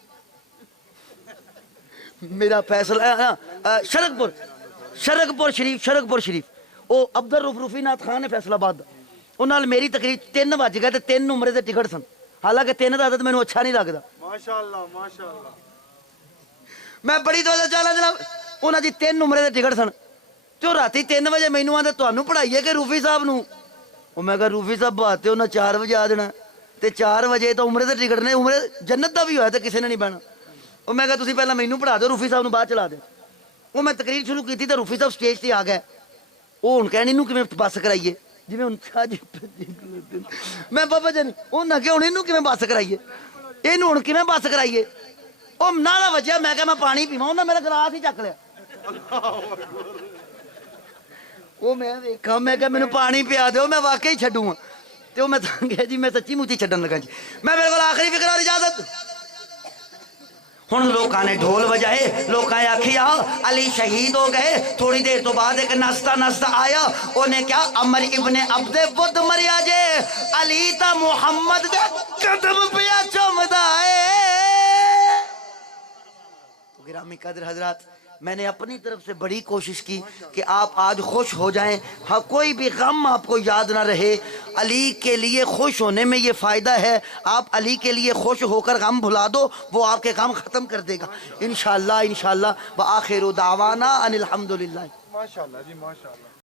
میرا فیصلہ ہے شرک پور شریف وہ عبد الرؤف روفی ناتھ خان ہے فیصل آباد دا انہاں نال میری تقریر 3 بج گئے تے 3 نمبرے دے ٹکٹ سن حالانکہ 3 دا عدد مینوں اچھا نہیں لگدا ماشاءاللہ ماشاءاللہ میں بڑی دولت چاہنا جناب انہاں دی 3 نمبرے دے ٹکٹ سن تے راتی 3 بجے مینوں آندے تانوں پڑھائیے کہ روفی صاحب نوں او میں کہا روفی صاحب بات تے انہاں 4 بجے آ دینا تے 4 بجے تو عمرے دے ٹکٹ نے عمرے جنت دا بھی ہویا تے کسے نے نہیں بہنا او میں کہا تسی پہلا مینوں پڑھا دو روفی صاحب نوں بعد چلا دے او میں تقریر شروع کیتی تے روفی صاحب سٹیج تے آ گئے وہ ہن کہن اینوں کیویں بس کرائیے جویں ہن میں بابا جان انہاں کہ ہن اینوں کیویں بس کرائیے اینوں ہن کیویں بس کرائیے او نعرہ وجیا میں کہ میں پانی پیواں انہاں میرا گلاس ہی چک لیا وہ میں ویکھا میں کہ مینوں پانی پیا دیو میں واقعی چھڈوں تے او میں کہیا جی میں سچی مچی چھڈن لگا جی میں میرے کول آخری فکر اور اجازت ہن لوکاں نے ڈھول بجائے لوکاں آکھیا علی شہید ہو گئے تھوڑی دیر تو بعد ایک نستا آیا انہیں کیا عمر ابن عبد بدھ مریا جے علی تا محمد دے قدم پیا چومدا اے گرامی قدر حضرات میں نے اپنی طرف سے بڑی کوشش کی کہ آپ آج خوش ہو جائیں ہاں کوئی بھی غم آپ کو یاد نہ رہے علی کے لیے خوش ہونے میں یہ فائدہ ہے آپ علی کے لیے خوش ہو کر غم بھلا دو وہ آپ کے غم ختم کر دے گا انشاءاللہ وآخر دعوانا ان الحمدللہ ماشاءاللہ جی ماشاءاللہ